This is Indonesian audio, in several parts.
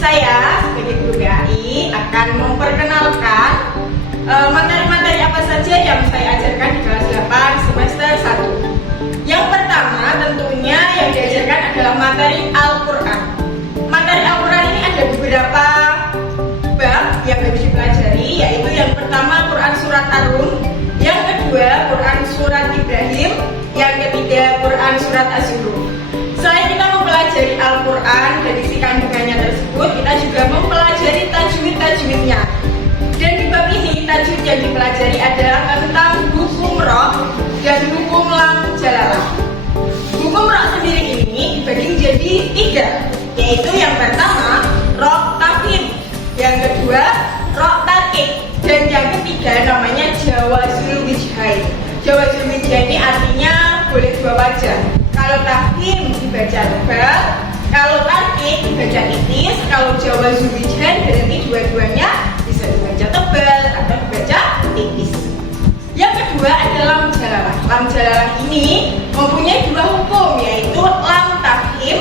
Saya sebagai guru PAI akan memperkenalkan materi-materi apa saja yang saya ajarkan di kelas 8 semester 1. Yang pertama tentunya yang diajarkan adalah materi Al-Quran. Materi Al-Quran ini ada beberapa bab yang harus dipelajari, yaitu yang pertama Quran Surat Ar-Rum, yang kedua Quran Surat Ibrahim, yang ketiga Quran Surat Az-Zukhruf. Selain kita mempelajari Al-Quran dan isi kandungannya tersebut, kita juga mempelajari tajwid-tajwidnya. Dan di bab ini tajwid yang dipelajari adalah tentang hukum roh dan hukum lam jalalah. Hukum roh sendiri ini dibagi menjadi 3, yaitu yang pertama roh tafhim, yang kedua roh tarkik, dan yang ketiga namanya jawazul wijhain. Jawazul wijhain ini artinya boleh dua wajah. Kalau tafhim dibaca tebal, kalau tarkik dibaca tipis, kalau jawazul wijhain berarti dua-duanya bisa dibaca tebal atau dibaca tipis. Yang kedua adalah lam jalalah. Lam jalalah ini mempunyai dua hukum, yaitu lam tafhim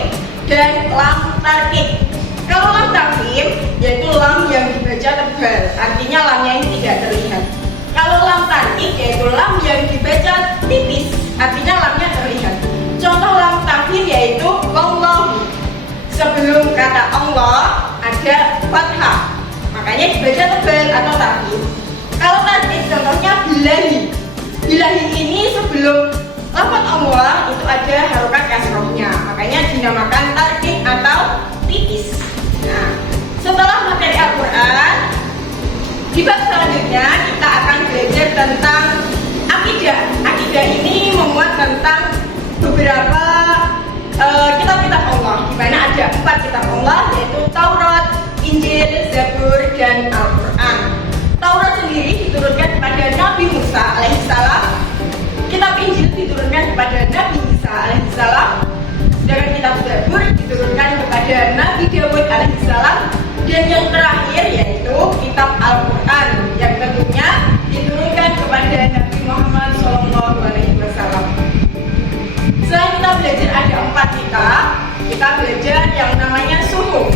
dan lam tarkik. Kalau lam tafhim yaitu lam yang dibaca tebal, artinya lamnya ini tidak terlihat. Kalau lam tarkik yaitu lam yang dibaca tipis, artinya lamnya terlihat. Contoh lam tafhim yaitu Allah. Sebelum kata Allah ada fathah, makanya dibaca tebal atau tafhim. Kalau tarkik contohnya bilahi. Bilahi ini sebelum lafaz Allah itu ada harokat kasrohnya, makanya dinamakan tarkik atau tipis. Nah, setelah materi Al-Quran, di bab selanjutnya kita akan belajar tentang akidah. Akidah ini memuat tentang beberapa kitab-kitab Allah, di mana ada 4 kitab Allah, yaitu Taurat, Injil, Zabur, dan Al-Quran. Taurat sendiri diturunkan kepada Nabi Musa alaihissalam. Kitab Injil diturunkan kepada Nabi Isa alaihissalam. Sedangkan kitab Zabur diturunkan kepada Nabi Dawud alaihissalam. Dan yang terakhir yaitu kitab Al-Quran, yang tentunya diturunkan kepada Nabi Muhammad SAW. Selain kita belajar ada 4 kitab, kita belajar yang namanya suhuf.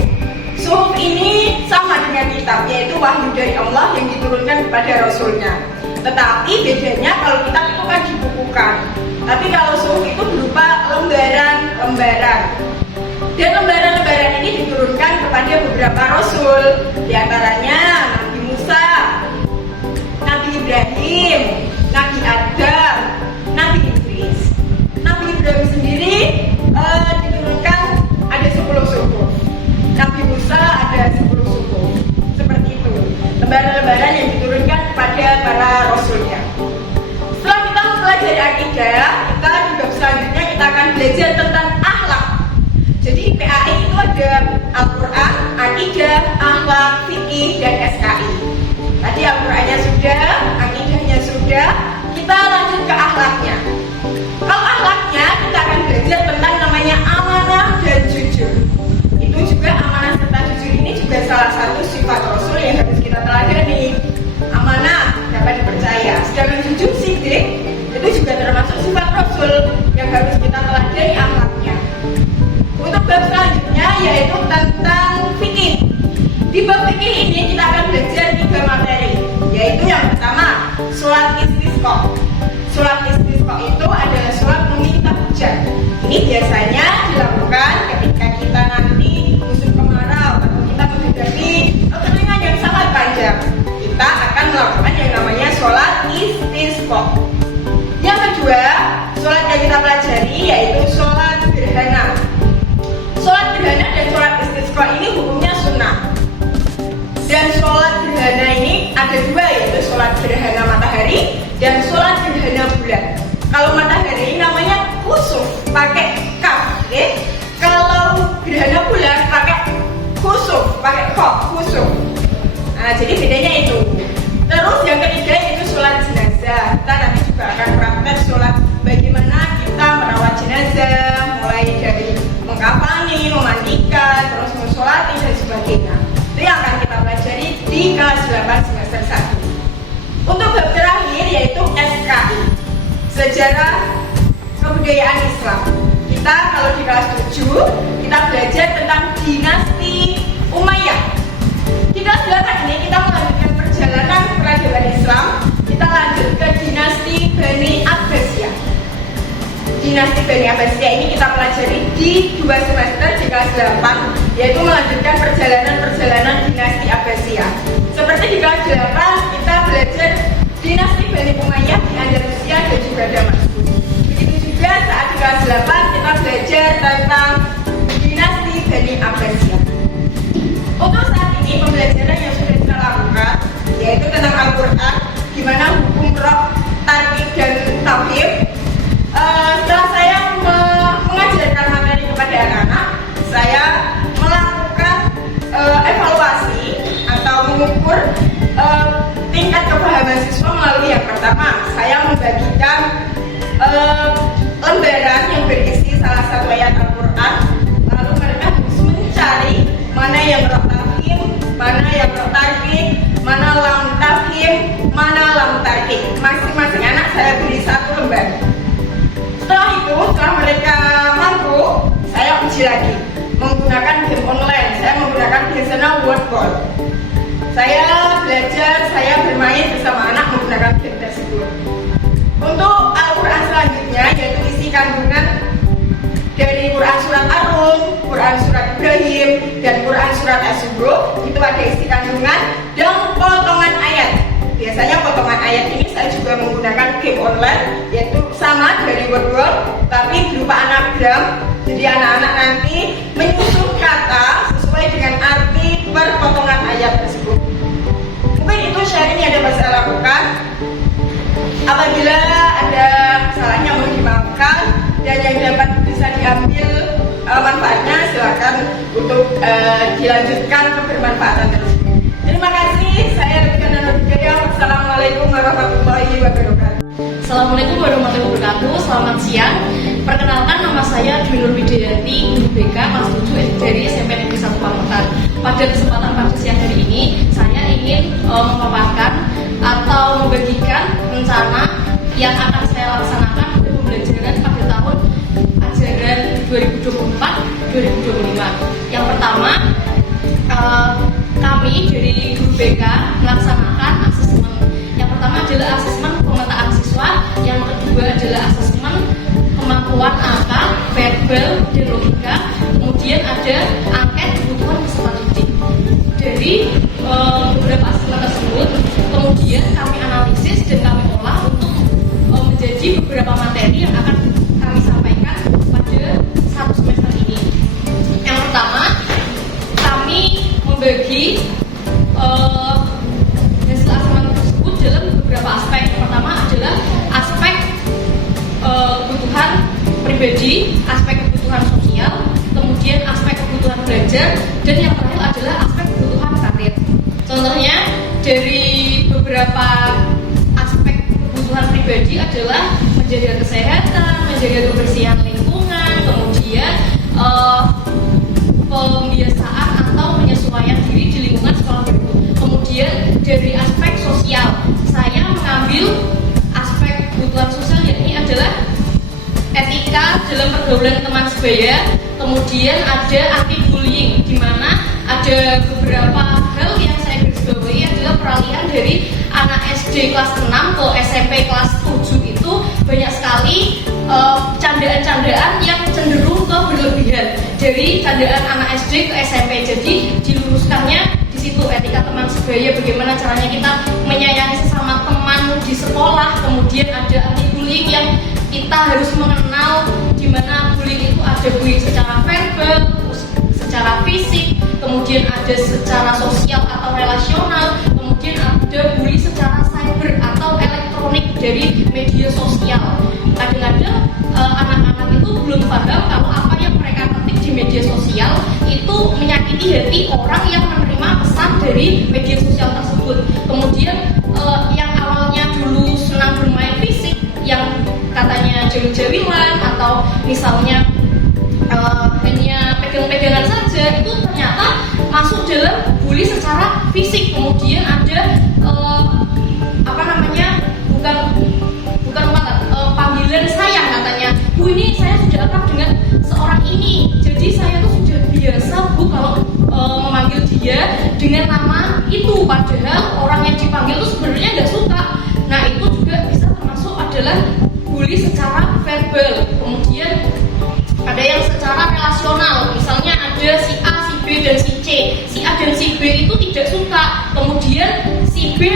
Suhuf ini sama dengan kitab, yaitu wahyu dari Allah yang diturunkan kepada Rasulnya. Tetapi bedanya kalau kitab itu kan dibukukan, tapi kalau suhuf itu berupa lembaran-lembaran. Dan lembaran-lembaran ini diturunkan kepada beberapa Rasul, diantaranya Nabi Musa, Nabi Ibrahim, Nabi Adam, Nabi Idris. Nabi Ibrahim sendiri diturunkan ada 10 suhuf. Nabi Musa ada 10 suhuf. Seperti itu, lembaran-lembaran yang diturunkan kepada para Rasulnya. Setelah kita mempelajari akidah, kita di bab selanjutnya kita akan belajar tentang akhlak. Jadi PAI itu ada Al-Quran, akidah, akhlak, fikih, dan SKI. Tadi Al-Qurannya sudah, akidahnya sudah, kita lanjut ke akhlaknya. Kalau akhlaknya kita akan belajar tentang namanya amanah dan jujur. Itu juga amanah serta jujur ini juga salah satu sifat Rasul yang harus kita teladani. Amanah dapat dipercaya, sedangkan jujur sidik itu juga termasuk sifat Rasul yang harus kita teladani akhlaknya. Untuk bab selanjutnya yaitu tentang fikih. Di bab fikih ini kita akan belajar 3 materi, yaitu yang pertama sholat istisqa. Sholat istisqa itu adalah sholat meminta hujan. Ini biasanya dilakukan ketika kita nanti musim kemarau atau kita menghadapi kekeringan yang sangat panjang. Kita akan melakukan yang namanya sholat istisqa. Yang kedua, sholat yang kita pelajari yaitu sholat gerhana. Sholat gerhana dan sholat istisqa ini hukumnya sunnah. Dan sholat gerhana ini ada 2, yaitu sholat gerhana matahari dan sholat gerhana bulan. Kalau matahari namanya khusuf, pakai kaf, okay? Kalau gerhana bulan pakai khusuf, pakai kaf, khusuf. Nah, jadi bedanya itu. Terus yang ketiga itu sholat jenazah. Kita nanti juga akan praktek sholat bagaimana kita merawat jenazah, mulai dari mengkafani, memandikan, terus mensolati dan sebagainya. Itu yang akan kita pelajari di kelas 8 semester 1. Untuk bab terakhir yaitu SKI, Sejarah Kebudayaan Islam. Kita kalau di kelas 7 kita belajar tentang dinasti Umayyah. Di kelas 8 ini kita melanjutkan perjalanan peradaban Islam. Kita lanjut ke dinasti Bani Abbasiyah. Dinasti Bani Abbasiyah ini kita pelajari di 2 semester di kelas 8, yaitu melanjutkan perjalanan dinasti Abbasiyah. Seperti di kelas 8 kita belajar dinasti Bani Umayyah di Andalusia dan juga Damaskus. Begitu juga saat di kelas 8 kita belajar tentang dinasti Bani Abbasiyah. Untuk saat ini pembelajaran yang sudah kita lakukan yaitu tentang Al-Quran, di mana hukum roh, tarkib dan tauhid. Setelah saya mengajarkan materi kepada anak-anak, saya melakukan evaluasi atau mengukur tingkat kepahaman siswa melalui yang pertama, saya membagikan lembaran yang berisi salah satu ayat Al-Quran, lalu mereka harus mencari mana yang roh tafhim, mana yang roh tarkib, mana lam tafhim, mana lam tarkib. Masing-masing anak saya beri 1 lembar. Setelah itu, setelah mereka mampu, saya uji lagi menggunakan game online. Saya menggunakan biasanya Wordball. Saya belajar, saya bermain bersama anak menggunakan game tersebut. Untuk Al-Quran selanjutnya, yaitu isi kandungan dari Quran Surat Ar-Rum, Quran Surat Ibrahim, dan Quran Surat Asy-Syu'ara, itu ada isi kandungan dan potongan ayat. Biasanya potongan ayat ini saya juga menggunakan game online, yaitu sama dari Wordball, tapi berupa anagram. Jadi anak-anak nanti menyusun kata sesuai dengan arti per potongan ayat tersebut. Mungkin itu sharing yang dapat saya lakukan. Apabila ada kesalahan yang mohon dimaafkan dan yang dapat bisa diambil manfaatnya, silakan untuk dilanjutkan kebermanfaatan tersebut. Terima kasih. Saya Rifana Nurjaya. Wassalamualaikum warahmatullahi wabarakatuh. Assalamualaikum warahmatullahi wabarakatuh. Selamat siang. Perkenalkan, nama saya Dwi Nur Widianti, guru BK kelas 7 dari SMP Negeri 1 Pamutan. Pada kesempatan pada siang hari ini, saya ingin memaparkan atau membagikan rencana yang akan saya laksanakan pada pembelajaran pada tahun ajaran 2024-2025. Yang pertama, kami dari guru BK melaksanakan asesmen. Yang pertama adalah asesmen pemetaan siswa, yang kedua adalah asesmen kemampuan angka, verbal, dan logika. Kemudian ada angket kebutuhan peserta didik. Dari beberapa asesmen tersebut, kemudian kami analisis dan kami olah untuk menjadi beberapa materi yang akan kami sampaikan pada 1 semester ini. Yang pertama, kami membagi hasil asesmen tersebut dalam beberapa aspek. Yang pertama adalah aspek kebutuhan pribadi, aspek kebutuhan sosial, kemudian aspek kebutuhan belajar, dan yang terakhir adalah aspek kebutuhan karir. Contohnya dari beberapa aspek kebutuhan pribadi adalah menjaga kesehatan, menjaga kebersihan lingkungan, kemudian pembiasaan atau penyesuaian diri di lingkungan sekolah baru. Kemudian dari aspek sosial, saya mengambil aspek kebutuhan sosial, yakni adalah etika dalam pergaulan teman sebaya. Kemudian ada anti bullying, di mana ada beberapa hal yang saya garisbawahi adalah peralihan dari anak SD kelas 6 ke SMP kelas 7 itu banyak sekali candaan-candaan yang cenderung ke berlebihan dari candaan anak SD ke SMP. Jadi diluruskannya di situ etika teman sebaya, bagaimana caranya kita menyayangi sesama teman di sekolah. Kemudian ada anti bullying yang kita harus mengenal di mana bullying itu ada bullying secara verbal, secara fisik, kemudian ada secara sosial atau relasional, kemudian ada bully secara cyber atau elektronik dari media sosial. Kadang-kadang anak-anak itu belum paham kalau apa yang mereka ketik di media sosial itu menyakiti hati orang yang menerima pesan dari media sosial tersebut. Kemudian yang awalnya dulu senang bermain fisik, yang katanya jauh-jauhan atau misalnya hanya pegang-pegangan saja, itu ternyata masuk dalam bully secara fisik. Kemudian ada bukan panggilan sayang, katanya, Bu ini saya sudah akrab dengan seorang ini. Jadi saya tuh sudah biasa Bu kalau memanggil dia dengan nama itu, padahal orang yang dipanggil itu sebenarnya nggak suka. Nah itu juga bisa termasuk adalah bully secara verbal. Kemudian ada yang secara relasional, misalnya ada si A, si B, dan si C. Si A dan si B itu tidak suka, kemudian si B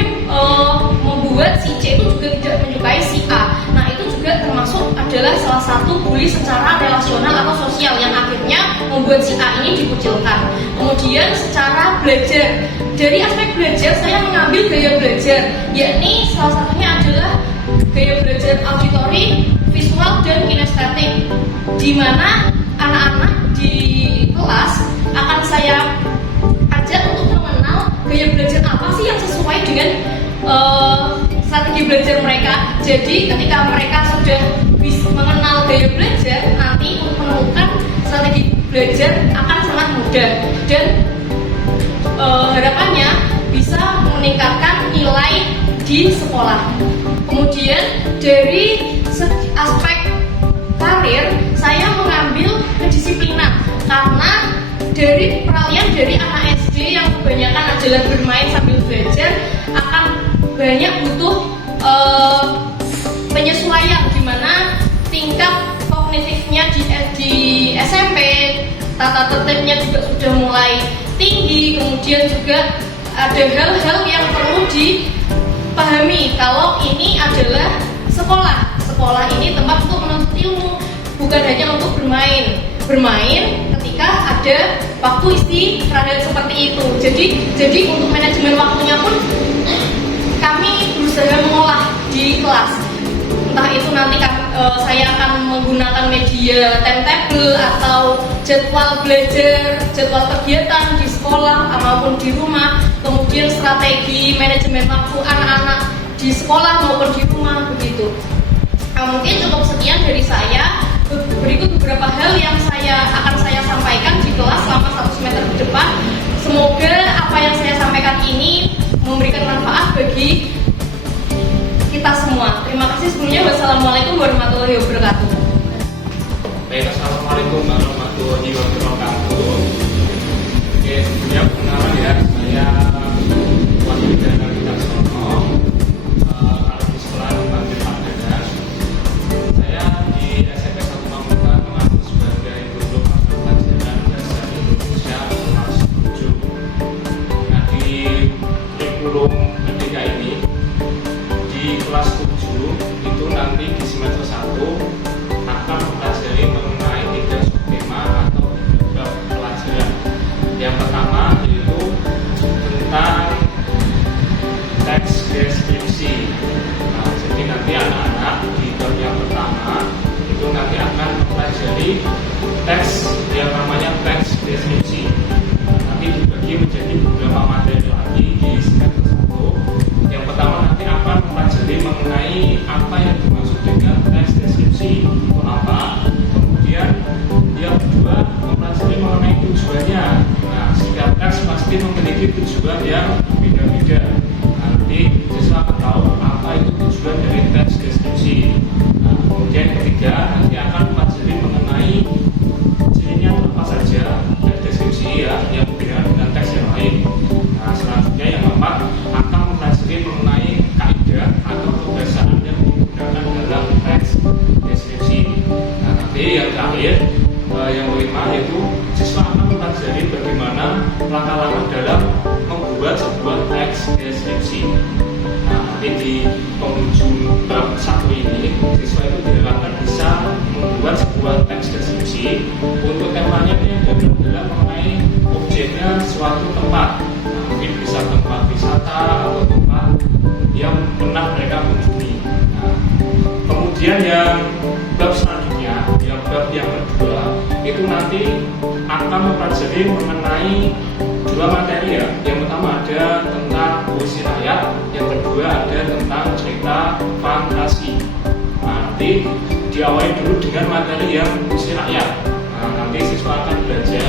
membuat si C itu juga tidak menyukai si A. Nah itu juga termasuk adalah salah satu bully secara relasional atau sosial yang akhirnya membuat si A ini dikucilkan. Kemudian secara belajar, dari aspek belajar saya mengambil gaya belajar, yakni salah satunya adalah gaya belajar auditory, visual, dan kinestetik, di mana anak-anak di kelas akan saya ajak untuk mengenal gaya belajar apa sih yang sesuai dengan strategi belajar mereka. Jadi ketika mereka sudah bisa mengenal gaya belajar, nanti untuk menemukan strategi belajar akan sangat mudah dan harapannya bisa meningkatkan nilai di sekolah. Kemudian dari segi aspek karir, saya mengambil kedisiplinan karena dari peralihan dari anak SD yang kebanyakan adalah bermain sambil belajar akan banyak butuh penyesuaian, di mana tingkat kognitifnya di SMP, tata tertibnya juga sudah mulai tinggi. Kemudian juga ada hal-hal yang perlu dipahami kalau ini adalah sekolah. Sekolah ini tempat untuk menuntut ilmu, bukan hanya untuk bermain ketika ada waktu istirahat seperti itu. Jadi untuk manajemen waktunya pun kami berusaha mengolah di kelas. Entah itu nanti saya akan menggunakan media timetable atau jadwal belajar, jadwal kegiatan di sekolah maupun di rumah. Kemudian strategi manajemen waktu anak-anak di sekolah maupun di rumah, begitu. Mungkin cukup sekian dari saya. Berikut beberapa hal yang akan saya sampaikan di kelas selama 1 semester ke depan. Semoga apa yang saya sampaikan ini memberikan manfaat bagi kita semua. Terima kasih sebelumnya. Wassalamualaikum warahmatullahi wabarakatuh. Baik, assalamualaikum warahmatullahi wabarakatuh. Oke, ya perkenalan ya, saya Wahyu Dana Wicaksono, di sekolah dipanggil Pak Dadan. Saya di SMP 1 Pamukan mengaku sebagai guru mata pelajaran bahasa Indonesia kelas 7. Nah, di kurikulum merdeka ini di kelas 7 itu nanti di semester 1 akan mempelajari mengenai 3 subtema atau 3 pelajaran. Yang pertama yaitu tentang teks deskripsi. Nah, jadi nanti anak-anak di bab yang pertama itu nanti akan mempelajari teks yang namanya teks deskripsi. Nanti dibagi menjadi beberapa materi lagi di semester 1. Yang pertama nanti akan mempelajari mengenai apa yang dimaksud dengan teks deskripsi itu apa. Kemudian yang kedua mempelajari mengenai tujuannya. Nah, setiap teks pasti memiliki tujuan yang beda-beda. Nanti siswa akan tahu apa itu tujuan dari teks deskripsi. Nah, kemudian ketiga nanti akan mempelajari mengenai cirinya apa saja teks deskripsi ya yang berbeda dengan teks yang lain. Nah, selanjutnya yang keempat akan mempelajari mengenai kaidah atau kebiasaan yang digunakan dalam teks deskripsi. Nah, nanti yang terakhir yang kelima yaitu siswa akan mempelajari bagaimana langkah-langkah dalam membuat sebuah teks deskripsi. Nah, nanti di penghujung bab 1 ini siswa itu diharapkan bisa membuat sebuah teks deskripsi untuk temanya yang adalah mengenai objeknya suatu tempat. Nah, mungkin bisa tempat wisata atau tempat yang pernah mereka kunjungi. Nah, kemudian yang bab selanjutnya, yang bab yang kedua itu nanti akan mempelajari mengenai 2 materi ya. Yang pertama ada tentang puisi rakyat, yang kedua ada tentang cerita fantasi. Nah, nanti diawali dulu dengan materi yang puisi rakyat. Nah, nanti siswa akan belajar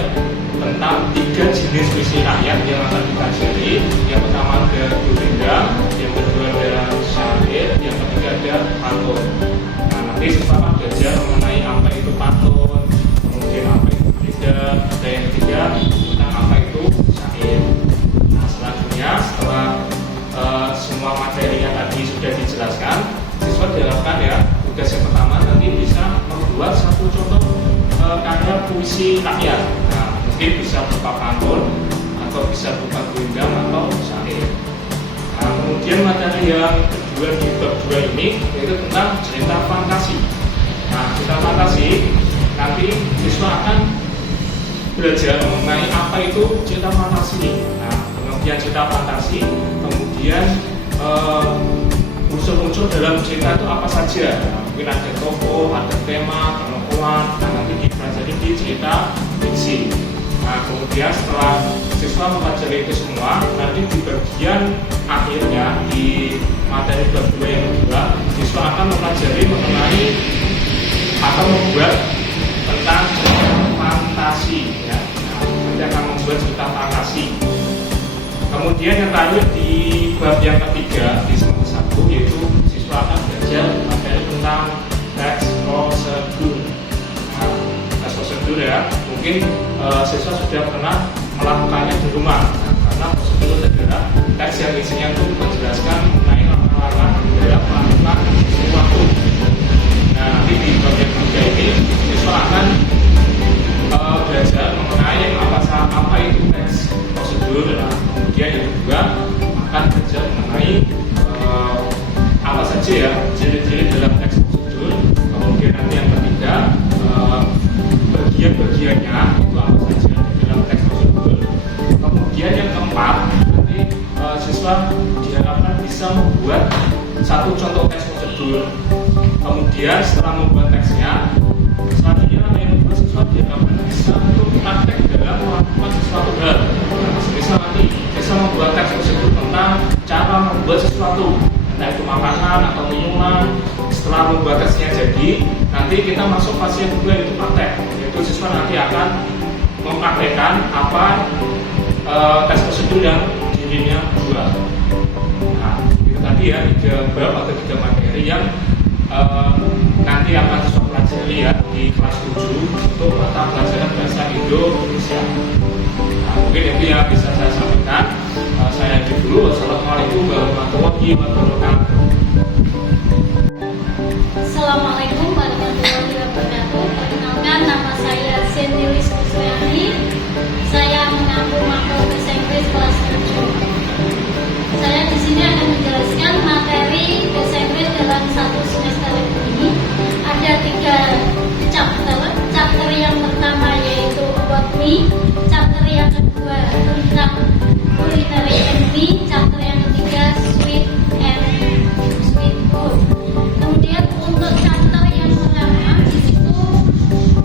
tentang 3 jenis puisi rakyat yang akan dipelajari. Yang pertama ada gurindam, yang kedua ada syair, yang ketiga ada pantun. Nah, nanti siswa akan belajar mengenai apa itu pantun, puisi rakyat. Nah, mungkin bisa berupa pantun atau bisa berupa gendang atau syair. Nah, kemudian materi yang kedua di bab 2 ini yaitu tentang cerita fantasi. Nah, cerita fantasi nanti siswa akan belajar mengenai apa itu cerita fantasi. Nah, pengertian cerita fantasi, kemudian unsur-unsur dalam cerita itu apa saja. Nah, mungkin ada tokoh, ada tema, penokohan, dan nanti dipelajari di cerita fiksi. Nah, kemudian setelah siswa mempelajari itu semua, nanti di bagian akhirnya di materi bab 2 yang kedua, siswa akan mempelajari mengenai atau membuat tentang fantasi. Ya. Nah, nanti akan membuat cerita fantasi. Kemudian yang terakhir di bab yang ketiga di semester 1 yaitu siswa akan belajar materi tentang teks prosedur. Nah, teks prosedur ya, mungkin siswa sudah pernah melakukannya di rumah. Nah, karena prosedur adalah teks yang isinya itu menjelaskan mengenai langkah-langkah dalam melakukan sesuatu. Nah, nanti di bab yang ketiga ini siswa akan belajar mengenai apa itu teks prosedur. Nah, kemudian yang kedua akan belajar mengenai apa saja ya ciri-ciri dalam teks prosedur. Kemudian nanti yang ketiga bagian-bagiannya itu apa saja di dalam teks prosedur. Kemudian yang keempat nanti siswa diharapkan bisa membuat satu contoh teks prosedur. Kemudian setelah membuat teksnya, selanjutnya yang kedua siswa diharapkan bisa untuk praktek dalam melakukan sesuatu hal. Misal nanti siswa membuat teks prosedur tentang cara membuat sesuatu, entah itu makanan atau minuman. Setelah membuat teksnya jadi, nanti kita masuk fase yang kedua yaitu praktek. Yaitu siswa nanti akan mempraktekkan apa teks prosedur yang dirinya buat. Nah, itu tadi ya 3 bab atau 3 materi yang nanti akan siswa pelajari ya di kelas 7 untuk mata pelajaran bahasa Indonesia. Nah, mungkin itu yang bisa saya sampaikan. Saya akhiri dulu. Wassalamualaikum warahmatullahi wabarakatuh. Assalamualaikum warahmatullahi wabarakatuh. Perkenalkan, nama saya Sentilis Kusriani. Saya mengambil makro bahasa Inggris kelas 7. Saya di sini akan menjelaskan materi bahasa Inggris dalam 1 semester ini. Ada 3 chapter. Chapter yang pertama yaitu About Me. Chapter yang kedua tentang Culinary and Me. Chapter yang ketiga Sweet and Sweet Food. Kemudian untuk chapter yang pertama di situ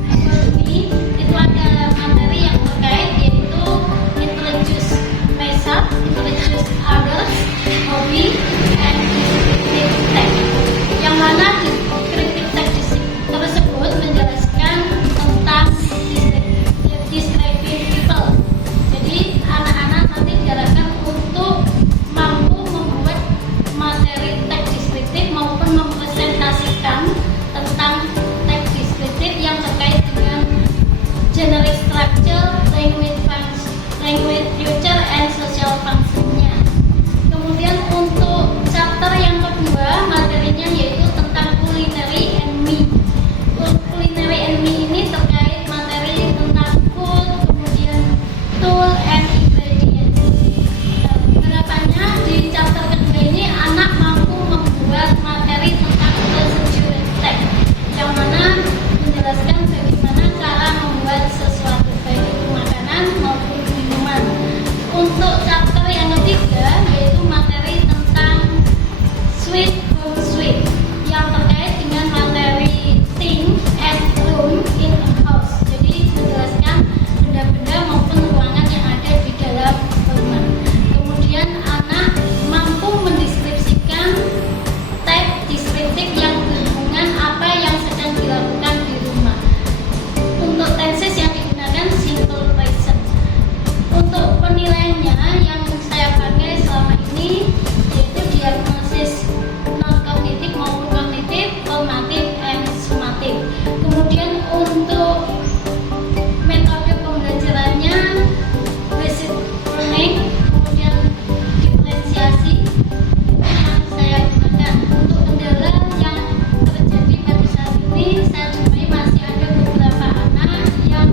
About Me itu ada materi yang terkait yaitu introduce myself, introduce others, hobby, and descriptive text. Yang mana descriptive text tersebut menjelaskan tentang describing people. Jadi anak-anak nanti diarahkan untuk mampu membuat materi teks deskriptif maupun mempresentasikan tentang teks deskriptif yang terkait dengan generic structure, language future, and social function-nya. Kemudian untuk chapter yang kedua materinya yaitu tentang culinary and me. Culinary and me ini terkait materi tentang food, kemudian tool and ingredients. Harapannya di chapter kedua ini anak mampu membuat materi tentang procedure text yang mana menjelaskan bagaimana cara membuat sesuatu baik itu makanan maupun minuman. Untuk chapter yang ketiga yaitu materi tentang sweet home sweet yang terkait dengan materi thing and room in a house. Jadi menjelaskan benda-benda maupun ruangan yang ada di dalam rumah. Kemudian anak mampu mendeskripsikan teks deskriptif yang berhubungan apa yang sedang dilakukan di rumah. Untuk tenses yang digunakan simple present. Untuk penilaiannya yang saya pakai selama ini yaitu diagnosis non-kognitif maupun kognitif, formatif, and summatif. Kemudian untuk metode pembelajarannya basic learning, kemudian diferensiasi yang saya gunakan. Untuk kendala yang terjadi pada saat ini saya jumpai masih ada beberapa anak yang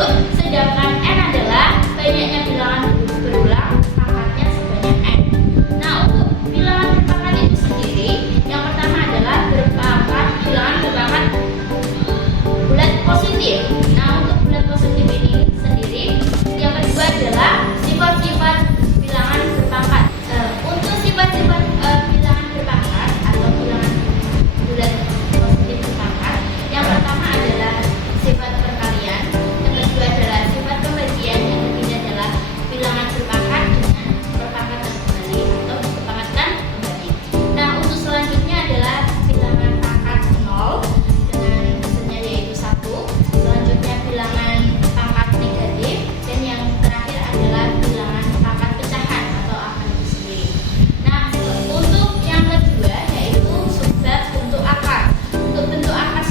tersebut, sedangkan n adalah banyaknya bilangan berulang, pangkatnya sebanyak n. Nah, untuk bilangan berpangkat itu sendiri, yang pertama adalah bilangan berpangkat bulat positif. Nah, untuk bulat positif ini sendiri, yang kedua adalah sifat-sifat bilangan berpangkat. Untuk sifat-sifat bilangan berpangkat atau bilangan bulat positif berpangkat, yang pertama adalah sifat perkalian, yang kedua adalah sifat pembagian, yang ketiga adalah bilangan berpangkat dengan perpangkatan kembali atau perpangkatan kembali. Nah, untuk selanjutnya adalah bilangan pangkat 0 dengan hasilnya yaitu 1. Selanjutnya bilangan pangkat negatif, dan yang terakhir adalah bilangan pangkat pecahan atau akar itu sendiri. Nah, untuk yang kedua yaitu sebab bentuk akar. Untuk bentuk akar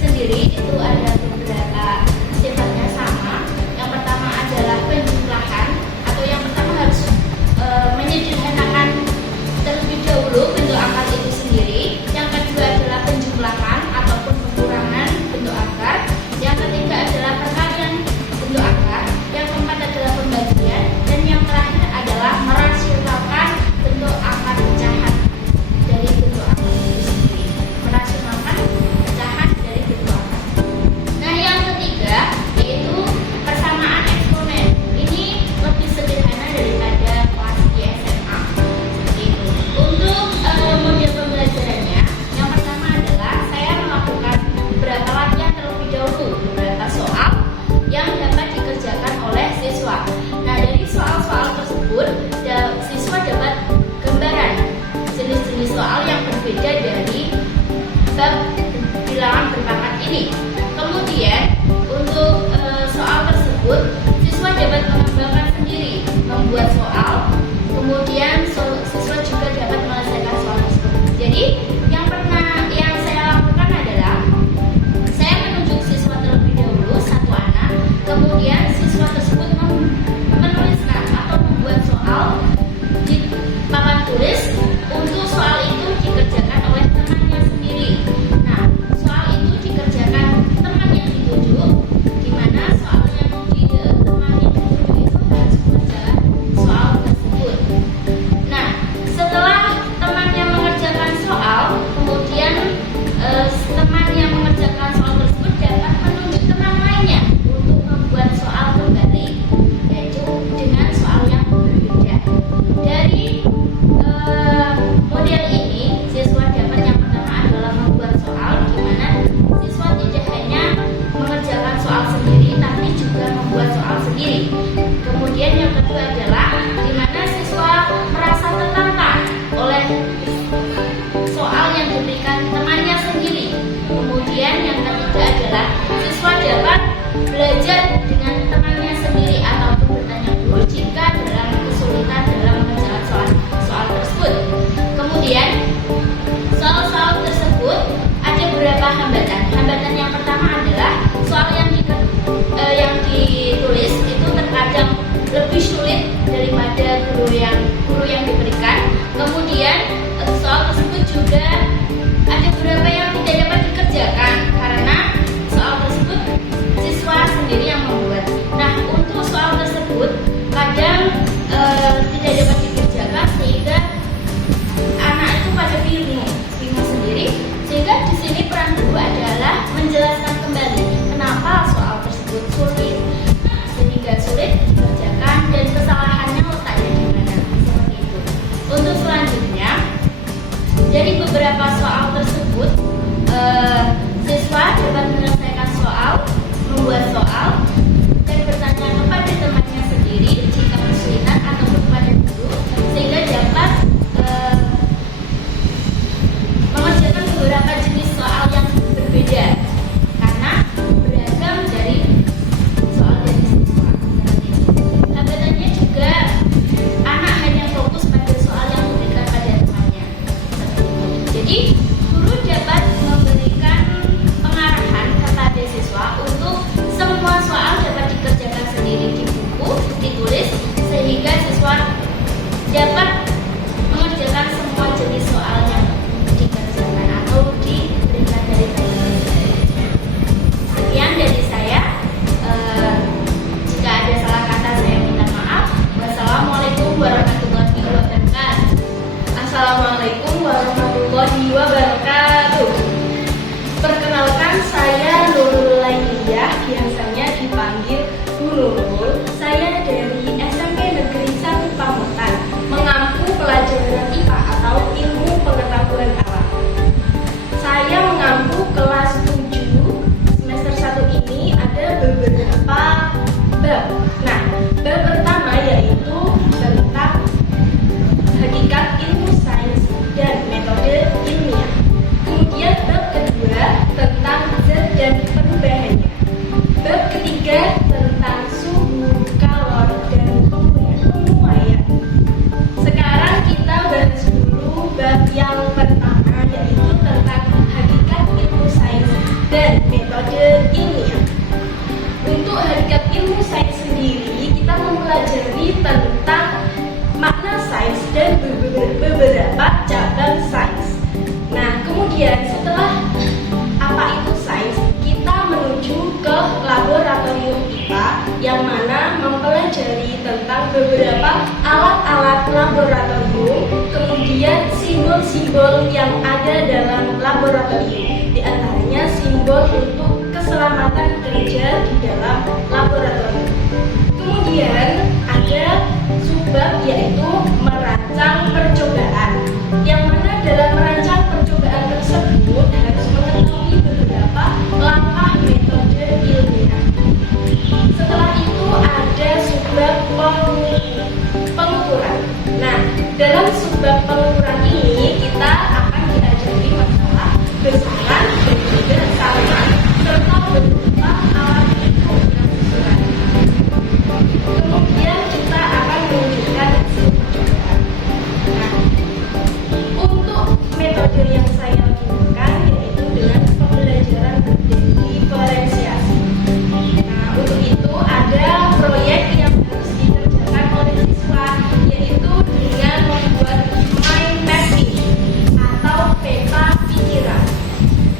sendiri itu ada beberapa sifatnya sama. Yang pertama adalah penjumlahan, atau yang pertama harus menyederhanakan terlebih dahulu bentuk akar itu sendiri. Yang kedua adalah penjumlahan ataupun pengurangan bentuk akar. Yang ketiga adalah perkalian bentuk akar. Yang keempat adalah pembagian, dan yang terakhir adalah merasionalkan bentuk akar pecahan dari bentuk akar itu sendiri. Merasionalkan pecahan dari bentuk akar. Nah, yang ketiga yaitu persamaan eksponen. Ini lebih sederhana daripada kelas di SMA. Seperti itu. Untuk model pembelajarannya, yang pertama adalah saya melakukan beberapa latihan terlebih dahulu, beberapa soal yang dapat dikerjakan oleh siswa. Nah, dari soal-soal tersebut, siswa dapat gambaran jenis-jenis soal yang berbeda dari bab bilangan berpangkat ini. Kemudian, untuk soal tersebut, siswa dapat mengembangkan sendiri, membuat soal. Kemudian, siswa juga dapat menyelesaikan soal tersebut. Jadi, yang saya lakukan adalah saya menunjuk siswa terlebih dahulu, satu anak. Kemudian, siswa tersebut menuliskan atau membuat soal di papan tulis. Untuk soal itu dikerjakan oleh temannya sendiri. Nah, soal itu dikerjakan teman yang ditunjuk, di mana soal yang teman yang ditunjuk itu harus mengerjakan soal tersebut. Nah, setelah temannya mengerjakan soal, kemudian teman yang mengerjakan soal tersebut dapat menunjuk teman lainnya untuk membuat soal kembali, yaitu dengan soal yang berbeda. Dari model ini, siswa dapat yang pertama adalah membuat soal, di mana siswa tidak hanya mengerjakan soal sendiri, tapi juga membuat soal sendiri. Kemudian yang kedua adalah di mana siswa merasa tertantang oleh soal yang diberikan temannya sendiri. Kemudian yang ketiga adalah siswa dapat belajar dengan temannya sendiri ataupun bertanya dulu jika dalam kesulitan dalam mengerjakan soal tersebut. Kemudian soal-soal tersebut ada beberapa hambatan. Hambatan yang pertama adalah soal yang ditulis itu terkadang lebih sulit daripada guru yang diberikan. Kemudian soal tersebut juga ada beberapa yang tidak dapat dikerjakan karena soal tersebut siswa sendiri yang membuat. Nah, untuk soal tersebut kadang tidak dapat dikerjakan sehingga anak itu pada bingung sendiri. Sehingga di sini peran guru adalah menjelaskan kembali kenapa soal tersebut sulit, sehingga sulit dikerjakan dan kesalahannya letaknya di mana. Seperti itu. Untuk selanjutnya, dari beberapa soal tersebut, siswa dapat menyelesaikan soal, membuat soal, dan bertanya kepada temannya sendiri jika kesulitan ataupun kepada guru, sehingga dapat mengerjakan beberapa jenis soal yang berbeda karena beragam dari soal dari siswa. Hambatannya juga anak hanya fokus pada soal yang diberikan pada temannya. Jadi guru dapat memberikan pengarahan kepada siswa untuk semua soal dapat dikerjakan sendiri di buku, ditulis, sehingga siswa dapat mengerjakan semua jenis soal yang dikerjakan atau diberikan dari teman. Sekian dari saya. ilmu sains sendiri, kita mempelajari tentang makna sains dan beberapa cabang sains. Nah, kemudian setelah apa itu sains, kita menuju ke laboratorium IPA yang mana mempelajari tentang beberapa alat-alat laboratorium, kemudian simbol-simbol yang ada dalam laboratorium, di antaranya simbol untuk keselamatan kerja di dalam laboratorium. Kemudian ada subbab yaitu merancang percobaan, yang mana dalam merancang percobaan tersebut harus mengetahui beberapa langkah metode ilmiah. Setelah itu ada subbab pengukuran. Nah, dalam subbab pengukuran ini kita akan diajari masalah besaran dan juga saluran serta beberapa alat ukur yang sesuai. Kemudian kita akan menunjukkan hasil percobaan. Nah, untuk metode yang saya gunakan yaitu dengan pembelajaran berdiferensiasi. Nah, untuk itu ada proyek yang harus dikerjakan oleh siswa, yaitu dengan membuat mind mapping atau peta pikiran.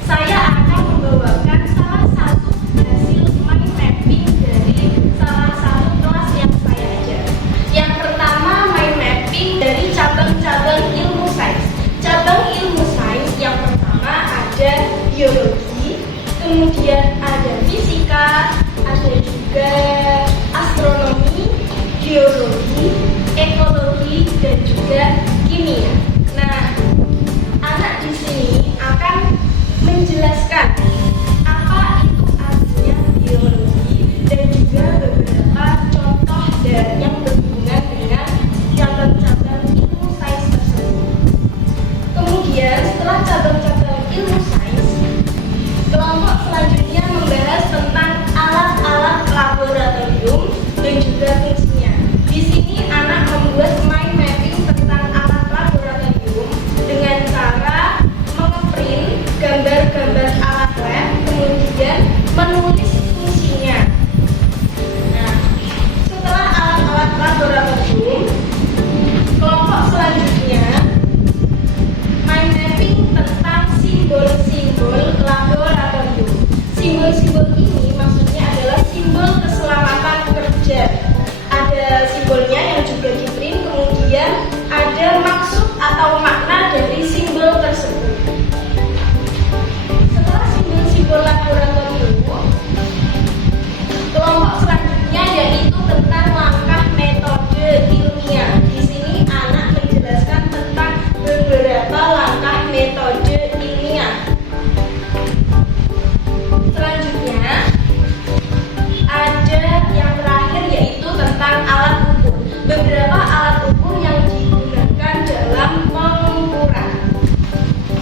Saya akan membawakan salah satu hasil mind mapping dari salah satu kelas yang saya ajar. Yang pertama, mind mapping dari cabang-cabang ilmu sains. Cabang ilmu sains yang pertama ada biologi, kemudian ada fisika, ada juga astronomi, geologi, ekologi, dan juga kimia. Nah, anak di sini akan menjelaskan apa itu artinya biologi dan juga beberapa contoh dari yang berhubungan dengan cabang-cabang ilmu sains tersebut. Kemudian setelah cabang-cabang ilmu sains, kelompok selanjutnya membahas tentang alat-alat laboratorium dan juga fungsinya. Di sini anak membuat mind mapping tentang alat laboratorium dengan cara mengeprint gambar-gambar alat lab, kemudian menulis fungsinya. Nah, setelah alat-alat laboratorium, kelompok selanjutnya mind mapping tentang simbol-simbol laboratorium. Simbol-simbol ini maksudnya adalah simbol keselamatan kerja. Ada simbolnya yang juga di-print, kemudian ada maksud atau makna dari simbol tersebut. Setelah simbol-simbol laboratorium, kelompok selanjutnya yaitu tentang langkah metode ilmiah. Di sini anak menjelaskan tentang beberapa langkah metode ilmiah. Selanjutnya ada yang terakhir yaitu tentang alat ukur. Beberapa alat ukur yang digunakan dalam pengukuran.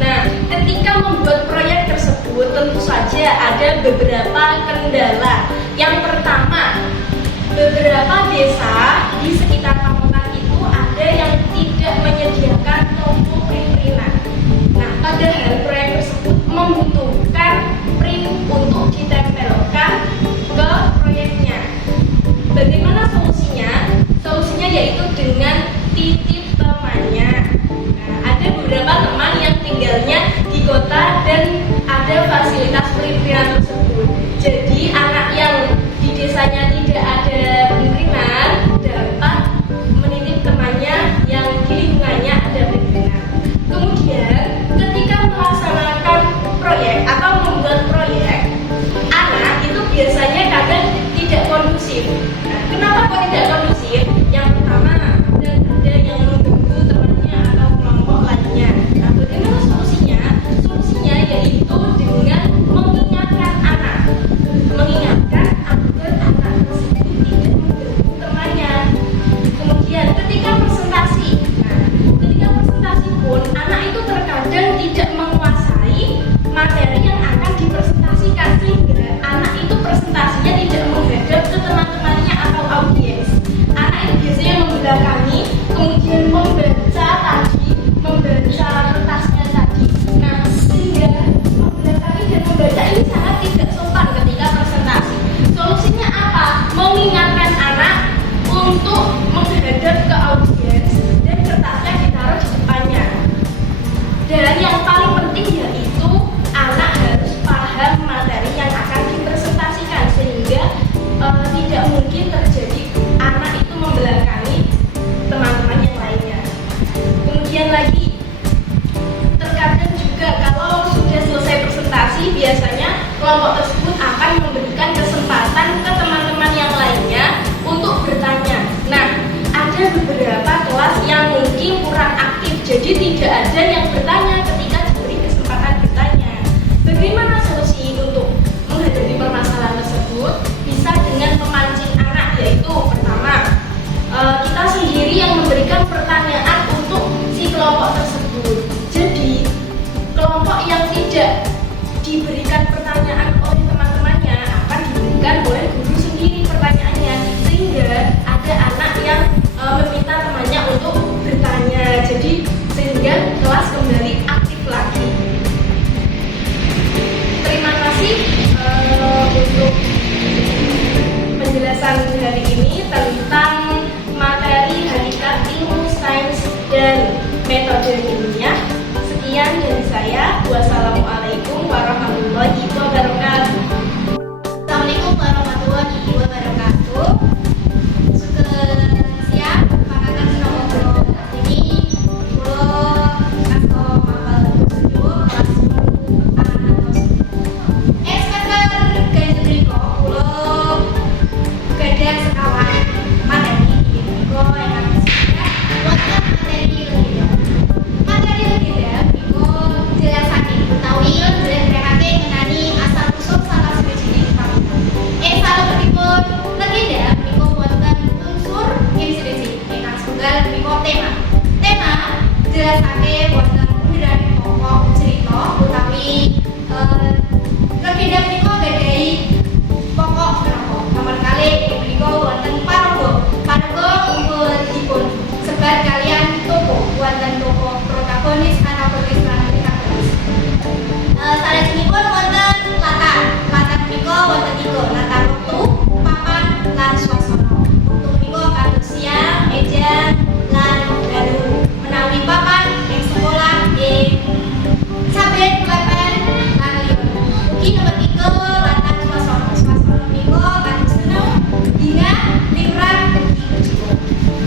Nah, ketika membuat proyek tersebut tentu saja ada beberapa kendala. Yang pertama, beberapa desa di sekitar kampung itu ada yang tidak menyediakan toko print-printan. Nah, padahal proyek tersebut membutuhkan print untuk ditempelkan ke proyeknya. Bagaimana solusinya? Solusinya yaitu dengan titip temannya. Nah, ada beberapa teman yang tinggalnya di kota dan ada fasilitas print-printan tersebut. Jadi anak yang di desanya tidak ada print-printan dapat menitip temannya yang di lingkungannya ada print-printan. Kemudian ketika melaksanakan proyek atau membuat proyek, anak itu biasanya kadang tidak kondusif. Nah, kenapa kok tidak kondusif? Yang pertama, ada yang mengganggu temannya atau kelompok lainnya. Nah, bagaimana solusinya? Solusinya yaitu dengan mengingatkan anak agar anak pembahasan hari ini tentang materi hakikat ilmu sains dan metode ilmiah. Sekian dari saya. Wassalamualaikum warahmatullahi wabarakatuh. Assalamualaikum warahmatullahi wabarakatuh. Siap, makanan senang ngobrol ini pulau atau mapal tujuh kelas 10 anak sekarang ganti beriko pulau gadang sekawan materi beriko yang akan saya buatkan materi legenda beriko jelasan utawi jelasan mengenai asal usul salah satu jenis salah berikut legenda beriko buatan unsur inspirasi ingkang setunggal beriko tema jelasake buatan bundaran pokok cerita utawi legenda beriko gadai pokok nomor kali beriko buatan parago unggul dipun sebar kalian toko buatan toko protagonis antagonis lan antagonis. Salajengipun wonten latar beriko wonten 3 latar waktu papan lan swasana. Waktu beriko kados siang meja lan dalu menawi papan ing sekolah ing sabet klepen lan liun. Ugi nomor 3 latar swasana beriko kados seneng dina liburan ugi berjiko.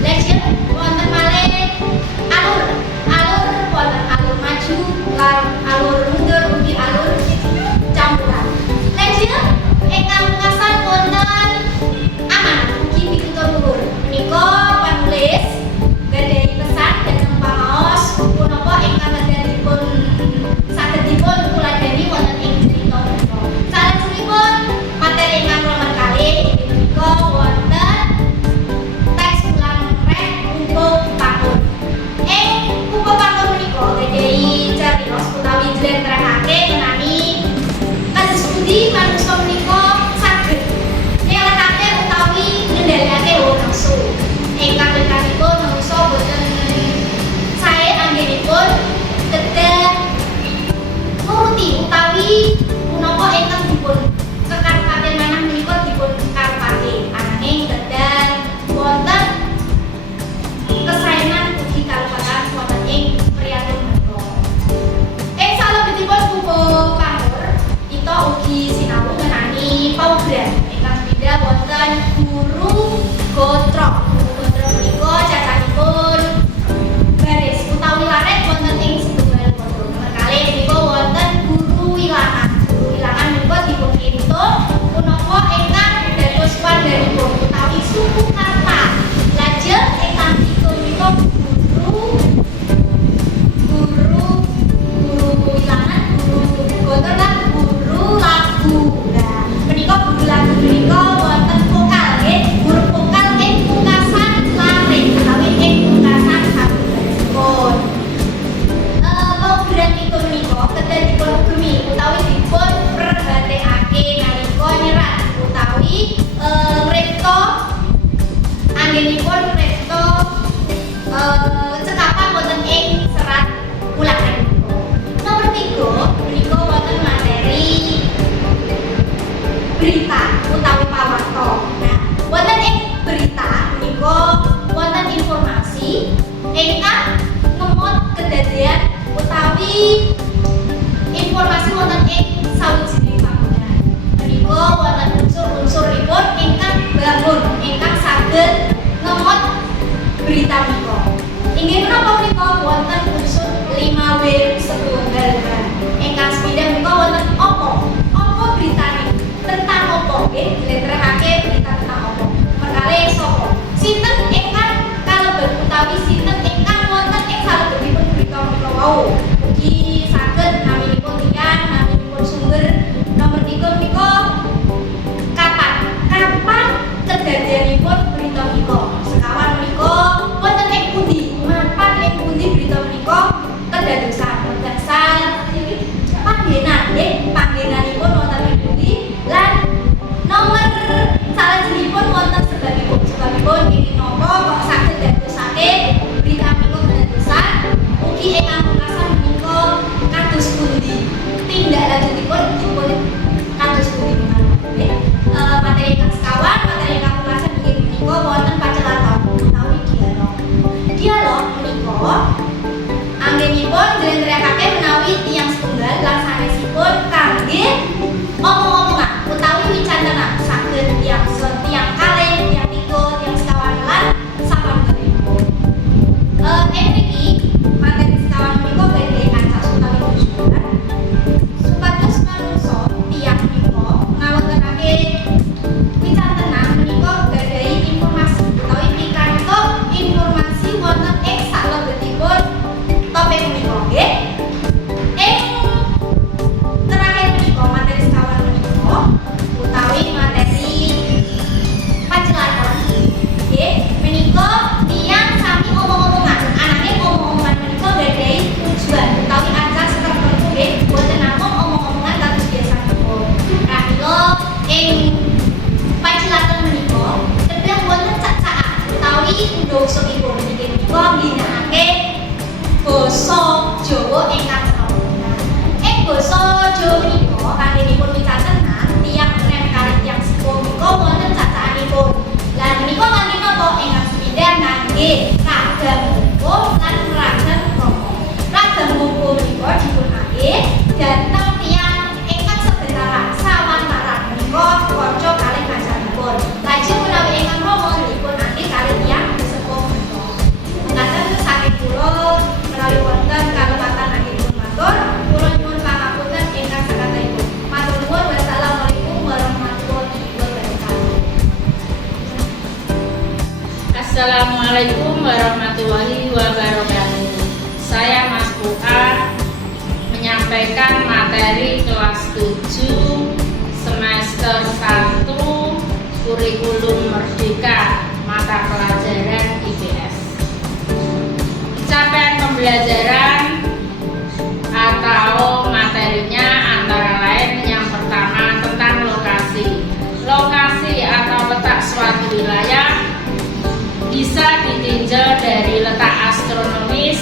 Lajeng wonten malih alur wonten alur maju lan alur mundur ugi alur campuran. Lajeng ingkang pungkasan wonten amanat ugi pitutur luhur. Menika panulis gadhahi pesan dhateng pamaos punapa ingkang kedadipun saged dipun tuladhani wonten ing crita menika. Salajengipun materi ingkang nomor kalih inggih punika wonten teks ulang rek Kumpul Pangkur. Kumpul Pangkur menika gadhahi cariyos utawi njlentrehake ngenani kados pundi manungsa menika saged nyelehake utawi ngendhalekake hawa nafsu. Ingkang bekasipun manungsa boten sae anggenipun kedah nuruti utawi punapa ingkang dipun kekarepaken manah menika dipun karepake ananging kedah wonten kesaenan ugi kalepatan wonten ing priyantun menika. Salebetipun Kumpul Pangkur kita ugi sinau ngenani paugeran ingkang beda wonten guru gotrok. Guru gotrok menika cacahipun baris utawi laret wonten ing setunggal pondok. Nomor kalih menika wonten guru wilangan. Guru wilangan menika dipun kintung punapa ingkang dados wandhanipun utawi suku kata. Lajeng ingkang kidul menika guru wilangan, guru gotor lan guru lagu. Nah, menika guru lagu menika wonten vokal nggih, guru vokal ing pungkasan lare utawi ing pungkasan sabetanipun. Paugeran itu menika kedah dipun ugemi utawi dipun perhatekake nalika nyerat utawi rekto anggenipun rekto cekapan wonten ing serat ulangan. Nomor 3 menika wonten materi berita utawi pawarta. Nah, wonten ing berita menika wonten informasi ingkang ngemot kedadian utawi informasi wonten ing sawijining panggonan. Menika wonten unsur-unsuripun ingkang bangun ingkang saged ngemot berita menika. Inggih menapa menika wonten unsur 5W setunggal. Ingkang sepindhah menika wonten apa? Apa beritane? Tentang apa nggih? Diletrehake berita tentang apa? Perkale sapa? Sinten ingkang kalebet utawi sinten ingkang wonten ing salebetipun berita menika wau. Ugi saged naminipun tiyang, naminipun sumber. Nomor 3 menika kapan kedadianipun berita menika. Sekawan menika wonten ing pundi? Mapan ing pundi berita menika kedadosan? Wekdal Doksipun inggih punika ngginakake basa Jawa ingkang kawentar. Ing basa Jawa menika kanggenipun wicataken tiyang nen kali tiyang sepuh menika wonten cacakanipun. Lan menika kangge napa ingkang sepindhah kangge kagem hukum lan ragam krama. Ragam hukum menika dipunake dhateng tiyang ingkang sedherhana sawantara menika kanca kalih kancanipun. Lajeng menawi ingkang krama dipunake kalih tiyang sepuh menika. Mekaten saking kula menawi wonten kalepatan anggenipun matur, kula nyuwun pangapunten ingkang sakatipun. Matur nuwun. Wassalamualaikum warahmatullahi wabarakatuh. Assalamualaikum warahmatullahi wabarakatuh. Saya Mas Puan menyampaikan materi kelas 7 semester 1 kurikulum merdeka mata pelajaran IPS. Capaian pembelajaran atau materinya antara lain yang pertama tentang lokasi. Lokasi atau letak suatu wilayah bisa ditinjau dari letak astronomis,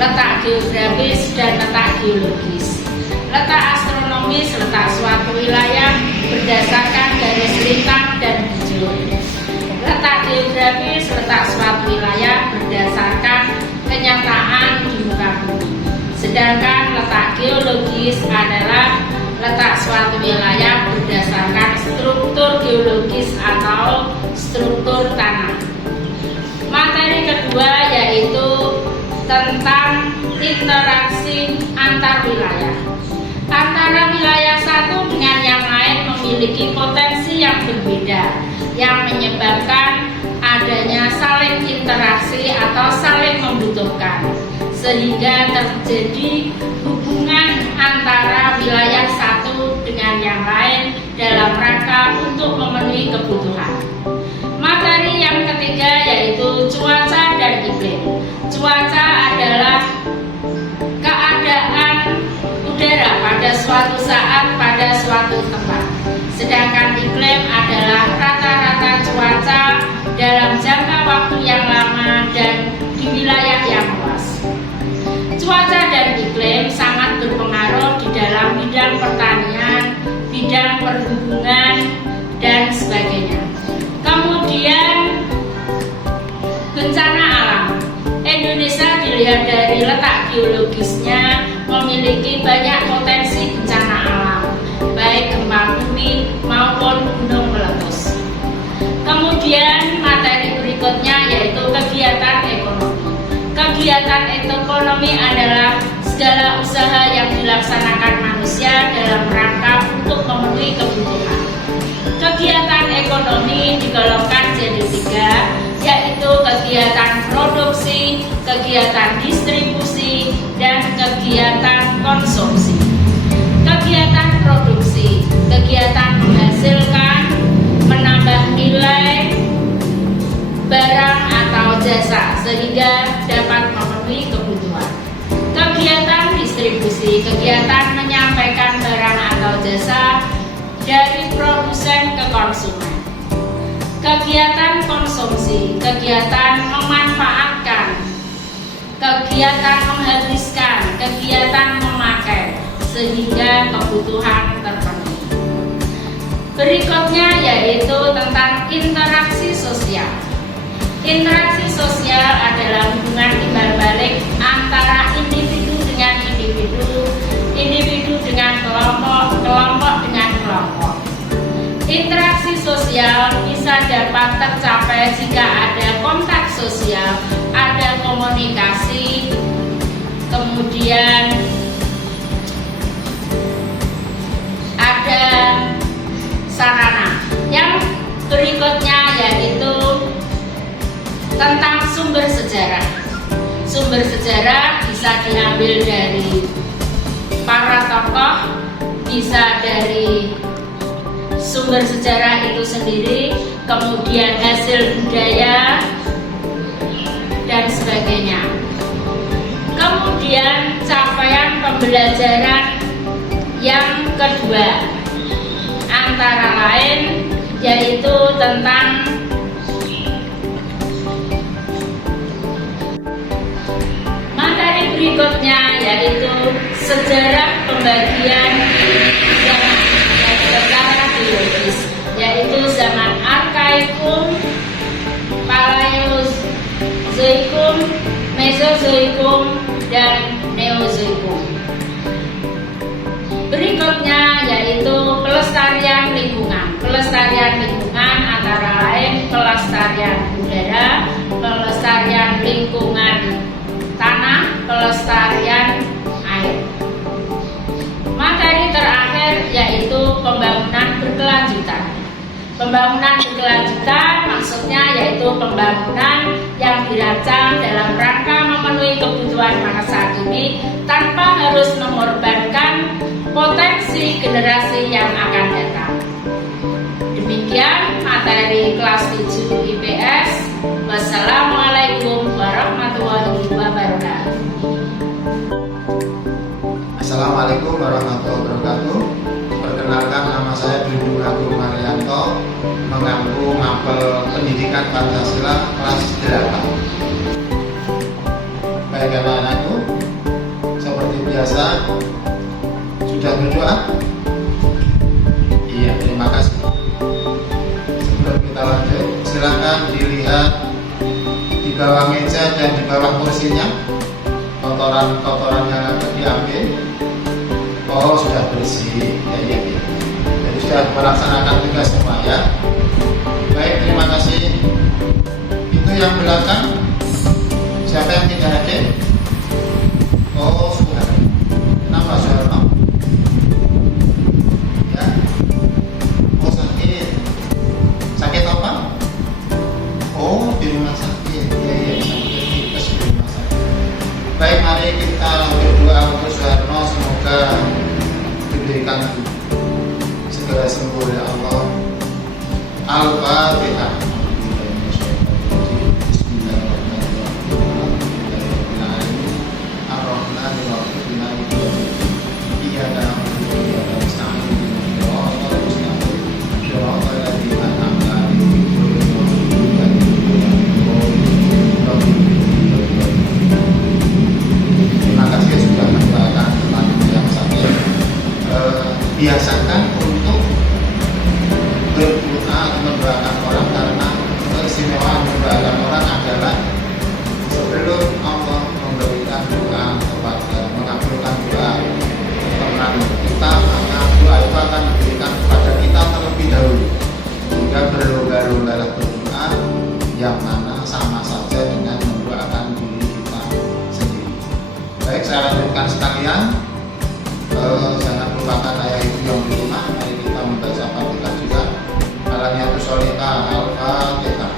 letak geografis, dan letak geologis. Letak astronomis, letak suatu wilayah berdasarkan garis lintang dan bujur. Letak geografis, letak suatu wilayah berdasarkan kenyataan di muka bumi. Sedangkan letak geologis adalah letak suatu wilayah berdasarkan struktur geologis atau struktur tanah. Materi kedua yaitu tentang interaksi antar wilayah. Antara wilayah satu dengan yang lain memiliki potensi yang berbeda yang menyebabkan adanya saling interaksi atau saling membutuhkan, sehingga terjadi hubungan antara wilayah satu dengan yang lain dalam rangka untuk memenuhi kebutuhan. Materi yang ketiga yaitu cuaca dan iklim. Cuaca adalah keadaan udara pada suatu saat pada suatu tempat. Sedangkan iklim adalah rata-rata cuaca dalam jangka waktu yang lama dan di wilayah yang luas. Cuaca dan iklim sangat berpengaruh di dalam bidang pertanian, bidang perhubungan, dan sebagainya. Kemudian bencana alam. Indonesia dilihat dari letak geologisnya memiliki banyak potensi bencana alam, baik gempa bumi maupun gunung meletus. Kemudian materi berikutnya yaitu kegiatan ekonomi. Kegiatan ekonomi adalah segala usaha yang dilaksanakan manusia dalam rangka untuk memenuhi kebutuhan. Kegiatan ekonomi digolongkan jadi 3, yaitu kegiatan produksi, kegiatan distribusi, dan kegiatan konsumsi. Kegiatan produksi, kegiatan menghasilkan, menambah nilai barang atau jasa sehingga dapat memenuhi kebutuhan. Kegiatan distribusi, kegiatan menyampaikan barang atau jasa dari produsen ke konsumen. Kegiatan konsumsi, kegiatan memanfaatkan, kegiatan menghabiskan, kegiatan memakai sehingga kebutuhan terpenuhi. Berikutnya yaitu tentang interaksi sosial. Interaksi sosial adalah hubungan timbal balik antara individu dengan individu, individu dengan kelompok, kelompok dengan kelompok. Interaksi sosial bisa dapat tercapai jika ada kontak sosial, ada komunikasi, kemudian ada sarana. Yang berikutnya yaitu tentang sumber sejarah. Sumber sejarah bisa diambil dari para tokoh, bisa dari sumber sejarah itu sendiri, kemudian hasil budaya, dan sebagainya. Kemudian capaian pembelajaran yang kedua antara lain yaitu tentang Berikutnya yaitu sejarah pembagian zaman secara biologis, yaitu zaman Arkaikum, Paleozoikum, Mesozoikum, dan Neozoikum. Berikutnya yaitu pelestarian lingkungan. Pelestarian lingkungan antara lain pelestarian udara, pelestarian lingkungan tanah, pelestarian air. Materi terakhir yaitu pembangunan berkelanjutan. Pembangunan berkelanjutan maksudnya yaitu pembangunan yang dirancang dalam rangka memenuhi kebutuhan masa kini tanpa harus mengorbankan potensi generasi yang akan datang. Demikian materi kelas 7 IPS. Wassalamualaikum warahmatullahi wabarakatuh. Assalamualaikum warahmatullahi wabarakatuh. Perkenalkan, nama saya Dudung Agung Marianto, mengampu mapel pendidikan Pancasila kelas 8. Baik anak-anakku, seperti biasa sudah berdoa? Iya, terima kasih. Sebelum kita lanjut, silakan dilihat di bawah meja dan di bawah kursinya kotoran-kotoran yang akan diambil. Oh, sudah bersih. Ya. Jadi sudah melaksanakan tugas semua ya. Baik, terima kasih. Itu yang belakang. Siapa yang tidak hadir? Oh, sudah. Kenapa Suharno? Ya. Oh, sakit. Sakit apa? Oh, di rumah sakit. Ya, sakit tipes di rumah sakit. Baik, mari kita berdoa untuk Suharno, semoga diberikan segera sembuh ya Allah. Al-Fatihah. Biasakan untuk berdoa mendoakan orang, karena keistimewaan mendoakan orang adalah sebelum Allah memberikan doa kepada mengabulkan doa teman kita, maka doa itu akan diberikan kepada kita terlebih dahulu, sehingga berlomba-lombalah berdoa yang mana sama saja dengan mendoakan diri kita sendiri. Baik, saya lanjutkan sekalian. Jangan lupakan ayah ibu yang di rumah. Mari kita membaca Fatihah juga. Alaniyatus sholihah, Al-Fatihah.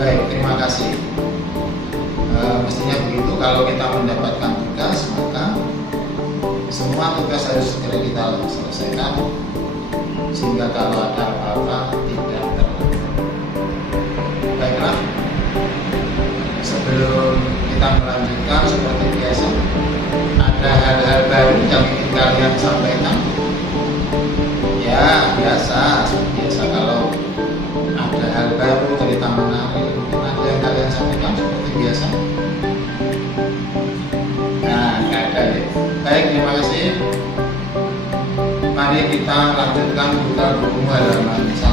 Baik, terima kasih. Mestinya begitu, kalau kita mendapatkan tugas, maka semua tugas harus segera kita selesaikan, sehingga kalau ada apa-apa tidak terlambat. Baiklah, sebelum kita melanjutkan seperti biasa, ada hal-hal baru yang ingin kalian sampaikan. Ya, biasa kalau ada hal baru, cerita menarik, mungkin ada yang kalian sampaikan seperti biasa. Nah, nggak ada ya. Baik, terima kasih. Mari kita lanjutkan buka buku halaman 1.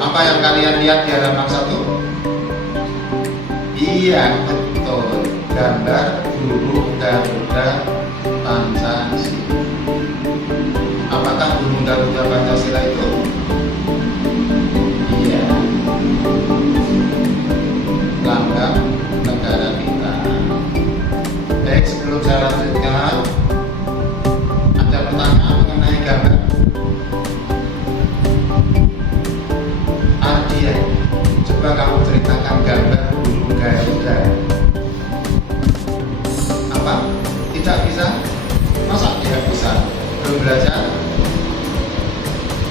Apa yang kalian lihat di halaman 1? Iya, betul. Gambar burung Garuda Pancasila. Apakah burung Garuda Pancasila itu? Iya, lambang negara kita. Baik, Coba kamu ceritakan gambar burung Garuda. Apa? Tidak bisa? Masa tidak bisa? Belum belajar?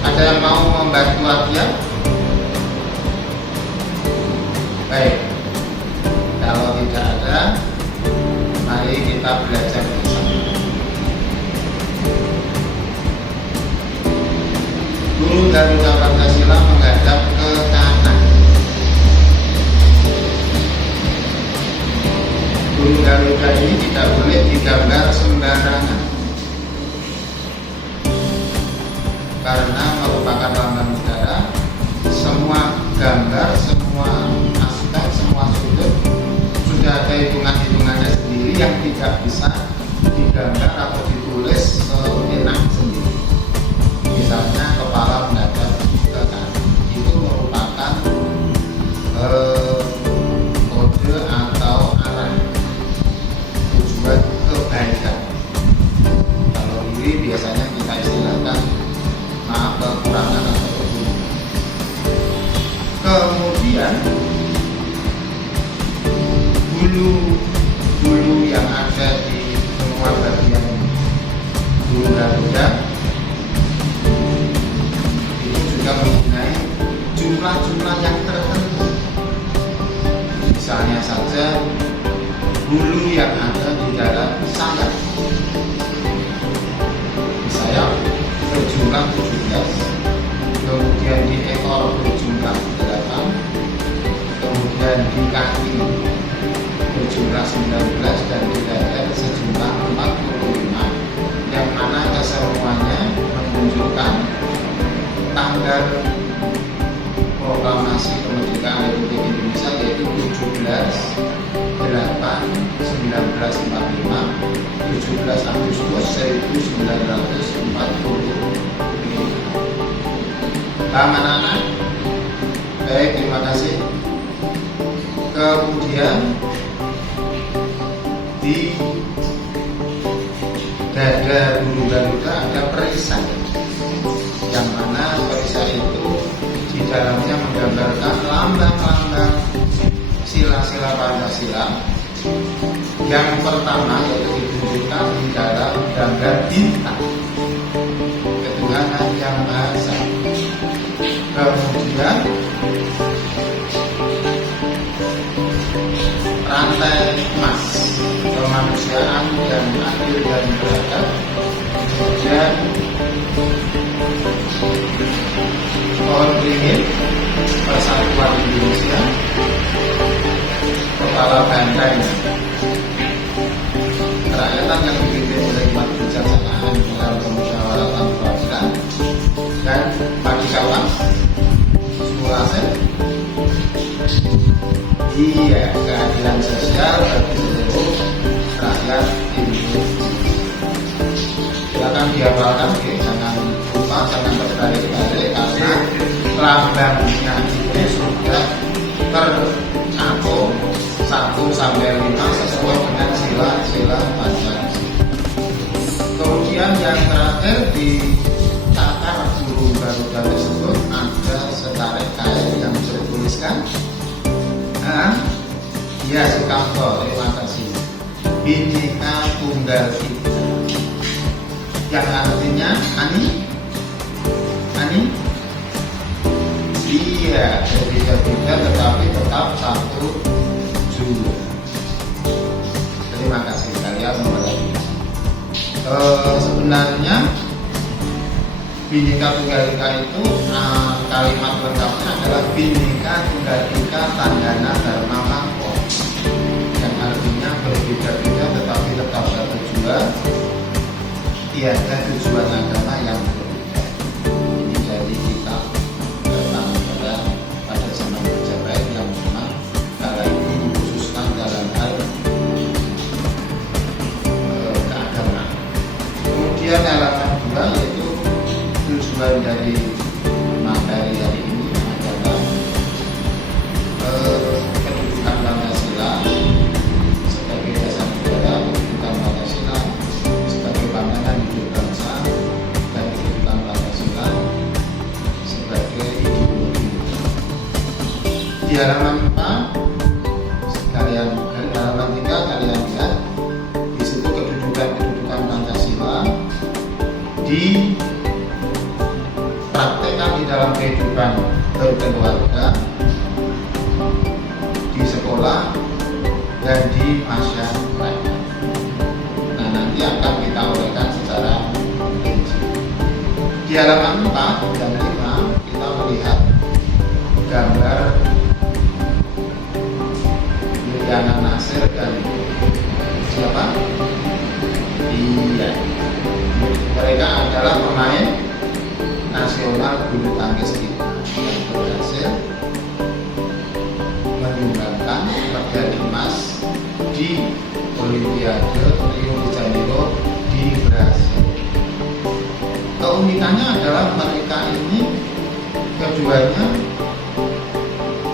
Ada yang mau membantu Atia? Baik. Kalau tidak ada, mari kita belajar bersama. Burung Garuda Pancasila menghadap ke kanan. Burung Garuda ini tidak boleh digambar sembarangan karena merupakan lambang negara. Semua gambar, semua aspek, semua sudut sudah ada hitungan-hitungannya sendiri yang tidak bisa digambar atau ditulis seenak sendiri. Misalnya kepala menghadap ke kanan, itu merupakan kode atau arah tujuan kebaikan. Kalau diri biasanya kita istilahkan maaf kekurangan atau keburu. Kemudian bulu yang ada di semua bagian burung Garuda itu juga mempunyai jumlah-jumlah yang tertentu. Misalnya saja bulu yang ada di dalam sayap. Di sayap berjumlah 17, kemudian di ekor berjumlah 8, kemudian di kaki berjumlah 19, dan di dada sejumlah 45, yang mana kesemuanya menunjukkan tanggal proklamasi kemerdekaan Republik Indonesia, yaitu 17/8/1945, 17 Agustus 1945. Paham anak-anak? Baik, terima kasih. Kemudian di dada burung Garuda ada perisai, yang mana perisai itu di dalamnya menggambarkan lambang-lambang sila-sila Pancasila. Yang pertama yaitu ditunjukkan di dalam gambar bintang, ketuhanan yang Maha Esa. Kemudian rantai emas, kemanusiaan dan adil dan beradab. Kemudian pohon beringin, persatuan Indonesia, kepala banteng, kerakyatan yang dipimpin oleh hikmat kebijaksanaan dalam kemusyawaratan keluarga, dan pagi kawan simulasi. Iya, keadilan sosial bagi seluruh rakyat Indonesia. Silakan dihafalkan, jangan lupa, jangan terbalik-balik, karena lambangnya itu sudah tercakup 1-5 sesuai dengan sila-sila Pancasila. Kemudian yang terakhir di cakar burung Garuda tersebut ada setarik kain yang bertuliskan ya Sukamto, terima kasih, Bhinneka Tunggal Ika, yang artinya Ani iya, berbeda-beda tetapi tetap satu jua. Terima kasih kalian memperhatikan. Sebenarnya Bhinneka Tunggal Ika itu kalimat lengkapnya adalah Bhinneka Tunggal Ika Tandana Dharma Mangko, yang artinya berbeda-beda tetapi tetap satu jua, tiada tujuan agama yang berbeda. Ini jadi kita datang pada zaman Majapahit yang memang kala itu mengkhususkan dalam hal keagamaan. Kemudian halaman 2 yaitu tujuan dari materi hari ini adalah kedudukan Pancasila sebagai dasar negara, kedudukan Pancasila sebagai pandangan hidup bangsa, di halaman 4 kalian halaman 3 kalian lihat di situ kedudukan Pancasila dipraktekkan di dalam kehidupan berkeluarga, di sekolah, dan di masyarakat. Nah, nanti akan kita uraikan secara rinci. Di halaman 4 dan 5 kita melihat gambar Yuliana Nasir dan siapa? Iya, mereka adalah pemain nasional bulu tangkis kita yang berhasil menyumbangkan medali emas di Olimpiade Rio de Janeiro di Brasil. Keunikannya adalah mereka ini keduanya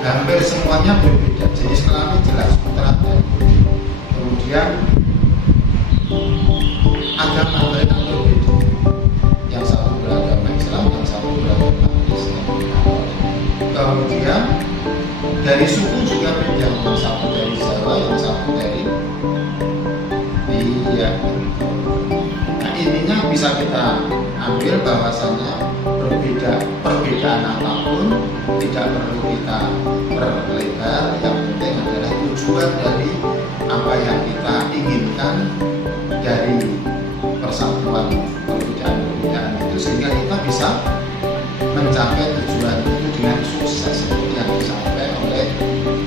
hampir semuanya berbeda, jenis kelamin jelas putra dan putri. Kemudian agama mereka berbeda, yang satu beragama Islam, yang satu beragama Kristen. Kemudian dari suku juga beda, yang satu dari Jawa, yang satu dari Nah, ininya bisa kita ambil bahwasanya perbedaan apapun tidak perlu kita perlebar. Yang penting adalah tujuan dari apa yang kita inginkan dari persatuan perbedaan itu, sehingga kita bisa mencapai tujuan itu dengan sukses seperti yang disampaikan oleh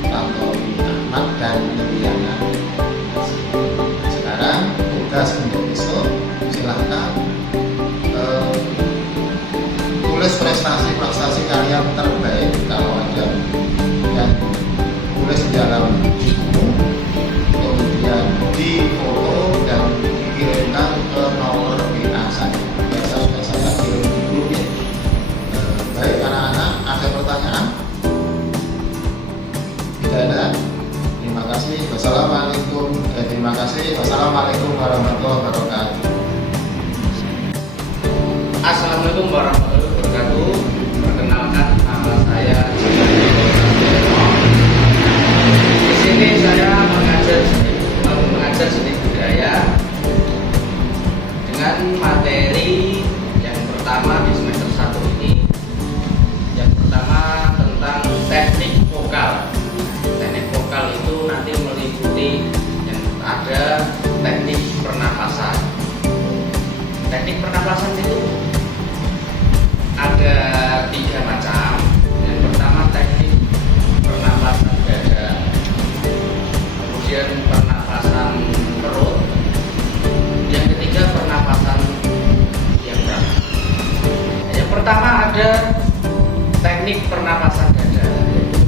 Tantowi Ahmad dan Yuliana. Sekarang tugas untuk besok, silahkan tulis prestasi kalian terbaik kalau ada, dan tulis di dalam buku, kemudian di foto dan dikirimkan ke nomor WA saya. Biasa sudah saya kirim di grup ya. Baik anak-anak, ada pertanyaan? Tidak ada? Terima kasih. Wassalamualaikum. Terima kasih. Wassalamualaikum warahmatullahi wabarakatuh. Assalamualaikum warahmatullahi wabarakatuh. Perkenalkan, nama saya di sini saya mengajar seni budaya dengan materi yang pertama di semester 1 ini. Yang pertama tentang teknik vokal. Teknik vokal itu nanti meliputi yang ada teknik pernapasan. Teknik pernapasan itu ada 3 macam. Yang pertama teknik pernapasan dada, kemudian pernapasan perut, yang ketiga pernapasan diafragma. Yang pertama ada teknik pernapasan dada.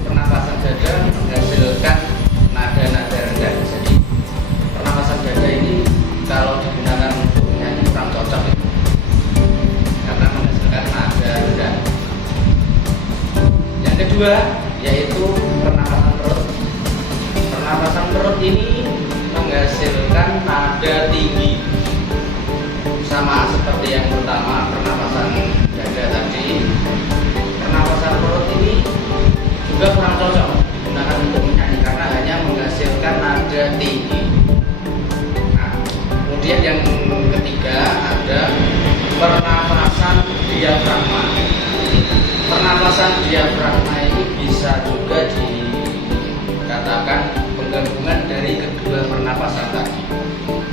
Pernapasan dada menghasilkan nada-nada rendah. Jadi pernapasan dada ini kalau digunakan untuk menyanyi kurang cocok ya, karena menghasilkan nada rendah. Yang kedua yaitu pernapasan perut. Pernapasan perut ini menghasilkan nada tinggi, sama seperti yang pertama pernapasan dada tadi. Pernapasan perut ini juga kurang cocok digunakan untuk menyanyi karena hanya menghasilkan nada tinggi. Kemudian yang ketiga ada pernapasan diafragma. Pernapasan diafragma ini bisa juga dikatakan penggabungan dari kedua pernapasan tadi,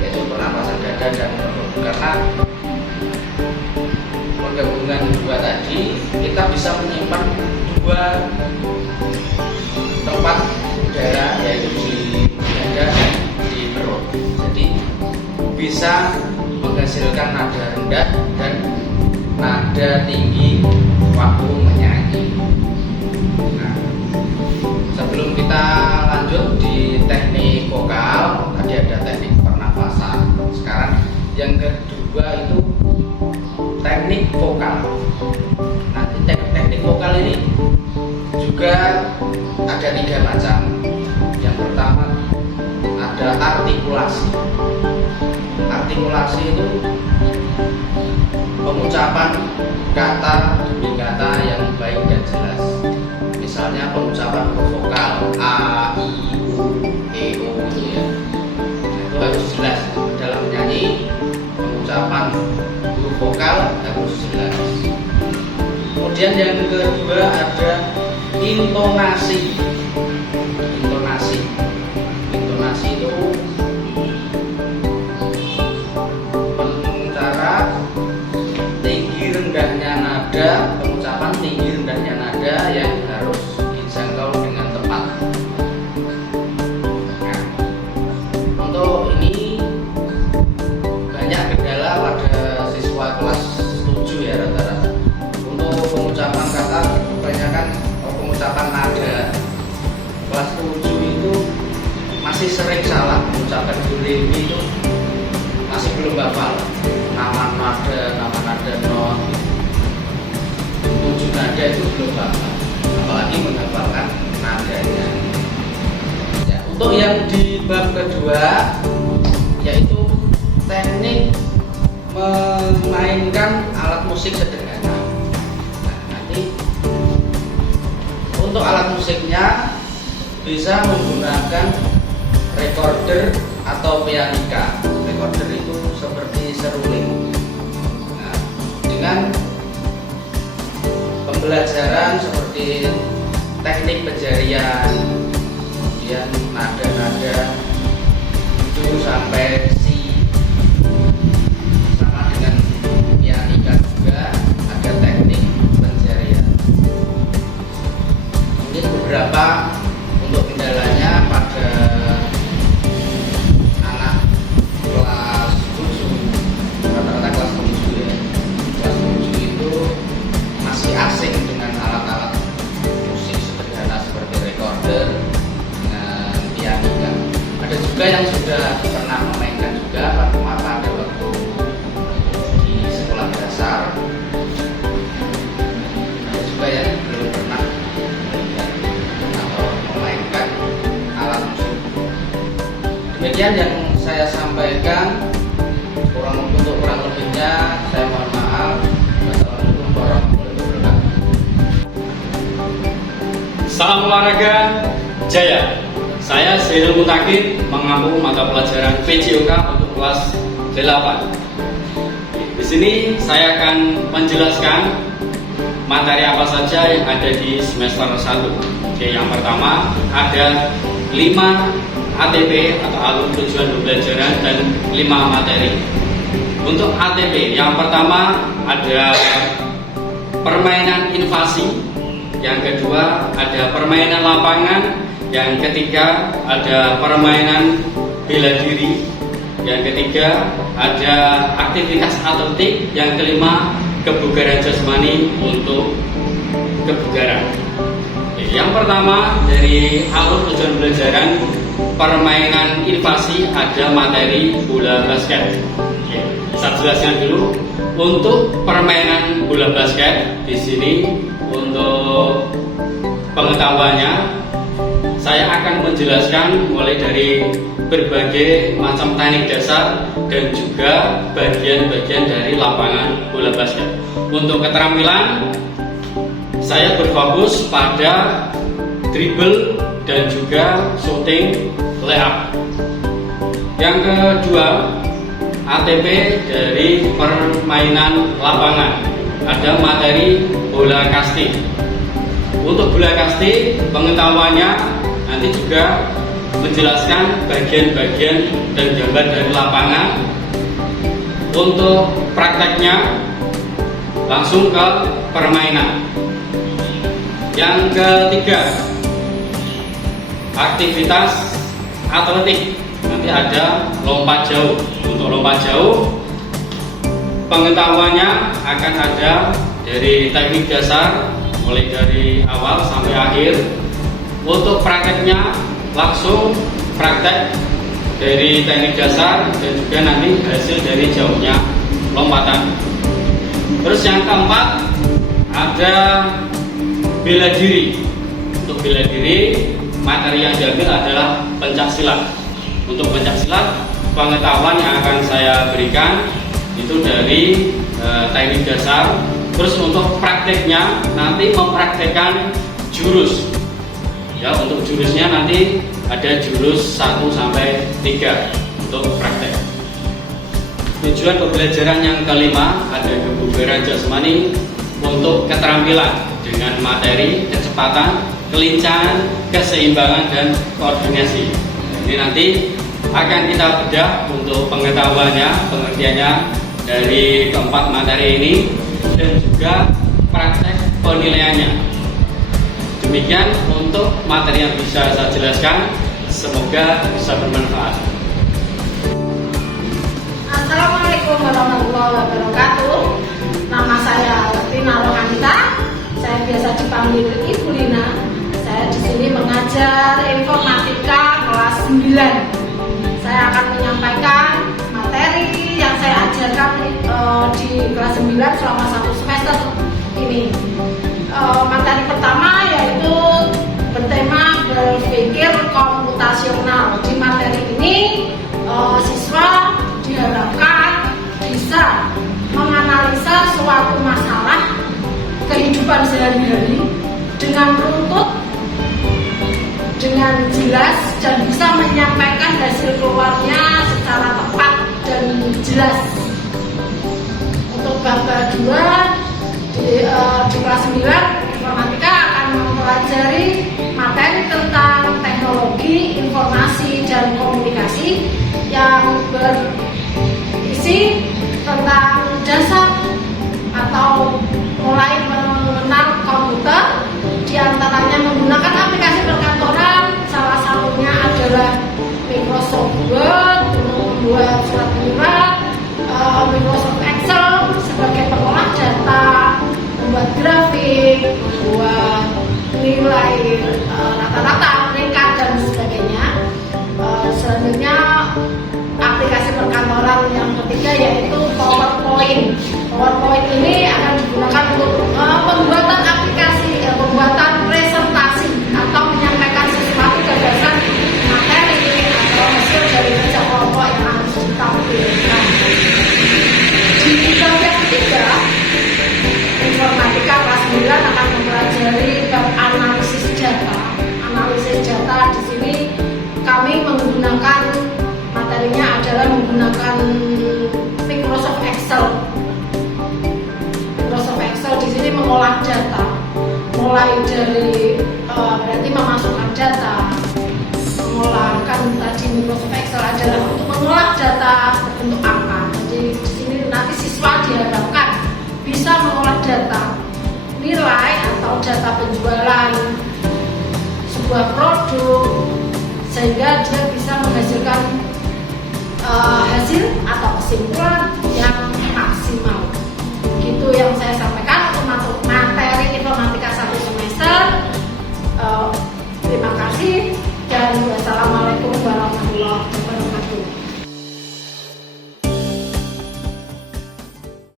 yaitu pernapasan dada dan perut. Karena penggabungan dua tadi, kita bisa menyimpan dua tempat udara, yaitu di dada dan di perut. Jadi bisa menghasilkan nada rendah dan nada tinggi waktu menyanyi. Nah, sebelum kita lanjut di teknik vokal, tadi ada teknik pernapasan. Sekarang yang kedua itu teknik vokal. Nah, teknik vokal ini juga ada 3 macam. Yang pertama ada artikulasi. Artikulasi itu pengucapan kata demi kata yang baik dan jelas. Misalnya pengucapan huruf vokal Kemudian yang kedua ada intonasi. Intonasi itu cara tinggi rendahnya nada, pengucapan tinggi rendahnya nada yang harus dijangkau dengan tepat. Nah, untuk ini banyak kendala pada siswa kelas 7 ya rata-rata. Untuk pengucapan kata kebanyakan pengucapan nada kelas 7 itu masih sering salah mengucapkan duri itu, masih belum hafal nama nada non 7 nada itu belum hafal, apalagi menghafalkan nadanya. Ya, untuk yang di bab kedua yaitu teknik memainkan alat musik sederhana. Nah, nanti untuk alat musiknya bisa menggunakan recorder atau pianika. Recorder itu seperti seruling. Nah, dengan pembelajaran seperti teknik pejarian, kemudian nada-nada itu sampai si, sama dengan pianika juga ada teknik pejarian. Kemudian beberapa untuk kendalanya pada anak kelas 7, rata-rata kelas 7 ya. Kelas 7 itu masih asing dengan alat-alat musik sederhana seperti recorder dengan pianika. Ada juga yang sudah pernah memainkan juga pada waktu di sekolah dasar. Ada juga yang belum pernah memainkan alat musik. Demikian yang saya sampaikan. Untuk kurang lebihnya saya mohon maaf. Wassalamualaikum warahmatullahi wabarakatuh. Salam olahraga jaya. Saya Zainul Mutakib, mengampu mata pelajaran PJOK untuk kelas 8. Di sini saya akan menjelaskan materi apa saja yang ada di semester 1. Oke, yang pertama ada 5 ATP atau alur tujuan pembelajaran dan 5 materi. Untuk ATP, yang pertama ada permainan invasi, yang kedua ada permainan lapangan, yang ketiga ada permainan bela diri, yang ketiga ada aktivitas atletik, yang kelima kebugaran jasmani untuk kebugaran. Yang pertama dari alur tujuan pembelajaran permainan invasi ada materi bola basket. Saya jelaskan dulu untuk permainan bola basket. Di sini untuk pengetahuannya saya akan menjelaskan mulai dari berbagai macam teknik dasar dan juga bagian-bagian dari lapangan bola basket. Untuk keterampilan saya berfokus pada dribble dan juga shooting layup. Yang kedua, ATP dari permainan lapangan ada materi bola kasti. Untuk bola kasti pengetahuannya nanti juga menjelaskan bagian-bagian dan gambar dari lapangan. Untuk prakteknya langsung ke permainan. Yang ketiga, aktivitas atletik. Nanti ada lompat jauh. Untuk lompat jauh pengetahuannya akan ada dari teknik dasar mulai dari awal sampai akhir. Untuk prakteknya langsung praktek dari teknik dasar dan juga nanti hasil dari jauhnya lompatan. Terus yang keempat ada bela diri. Untuk bela diri materi yang diambil adalah pencak silat. Untuk pencak silat pengetahuan yang akan saya berikan itu dari teknik dasar. Terus untuk prakteknya nanti mempraktekkan jurus. Ya, untuk jurusnya nanti ada jurus 1 sampai 3 untuk praktek. Tujuan pembelajaran yang kelima ada kebugaran jasmani untuk keterampilan dengan materi, kecepatan, kelincahan, keseimbangan, dan koordinasi. Ini nanti akan kita bedah untuk pengetahuannya, pengertiannya dari keempat materi ini dan juga praktek penilaiannya. Demikian untuk materi yang bisa saya jelaskan, semoga bisa bermanfaat. Assalamualaikum warahmatullahi wabarakatuh. Nama saya Rina Rohanita. Saya biasa dipanggil Ibu Lina. Saya di sini mengajar informatika kelas 9. Saya akan menyampaikan materi yang saya ajarkan di kelas 9 selama 1 semester ini. Materi pertama yaitu bertema berpikir komputasional. Di materi ini siswa diharapkan bisa menganalisa suatu masalah kehidupan sehari-hari dengan runtut, dengan jelas, dan bisa menyampaikan hasil keluarnya secara tepat dan jelas. Untuk bab kedua di kelas 9 informatika akan mempelajari materi tentang teknologi informasi dan komunikasi yang berisi tentang dasar atau mulai mengenal komputer, diantaranya menggunakan aplikasi perkantoran, salah satunya adalah Microsoft Word untuk membuat surat menyurat, Microsoft Excel sebagai pengolah data, membuat grafik, membuat nilai rata-rata, peringkat, dan sebagainya. Selanjutnya aplikasi perkantoran yang ketiga yaitu PowerPoint. PowerPoint ini akan digunakan untuk pembuatan aplikasi, pembuatan presentasi atau menyampaikan sesuatu gagasan materi atau hasil dari kerja kelompok yang harus ditampilkan. Di bagian ketiga, informatika kelas 9 akan mempelajari bab analisis data. Analisis data di sini kami menggunakan materinya adalah menggunakan Microsoft Excel. Microsoft Excel di sini mengolah data, mulai dari berarti memasukkan data, mengolahkan tadi Microsoft Excel adalah untuk mengolah data berbentuk angka. Jadi di sini nanti siswa diharapkan bisa mengolah data nilai atau data penjualan sebuah produk sehingga dia bisa menghasilkan hasil atau kesimpulan yang maksimal. Gitu yang saya sampaikan.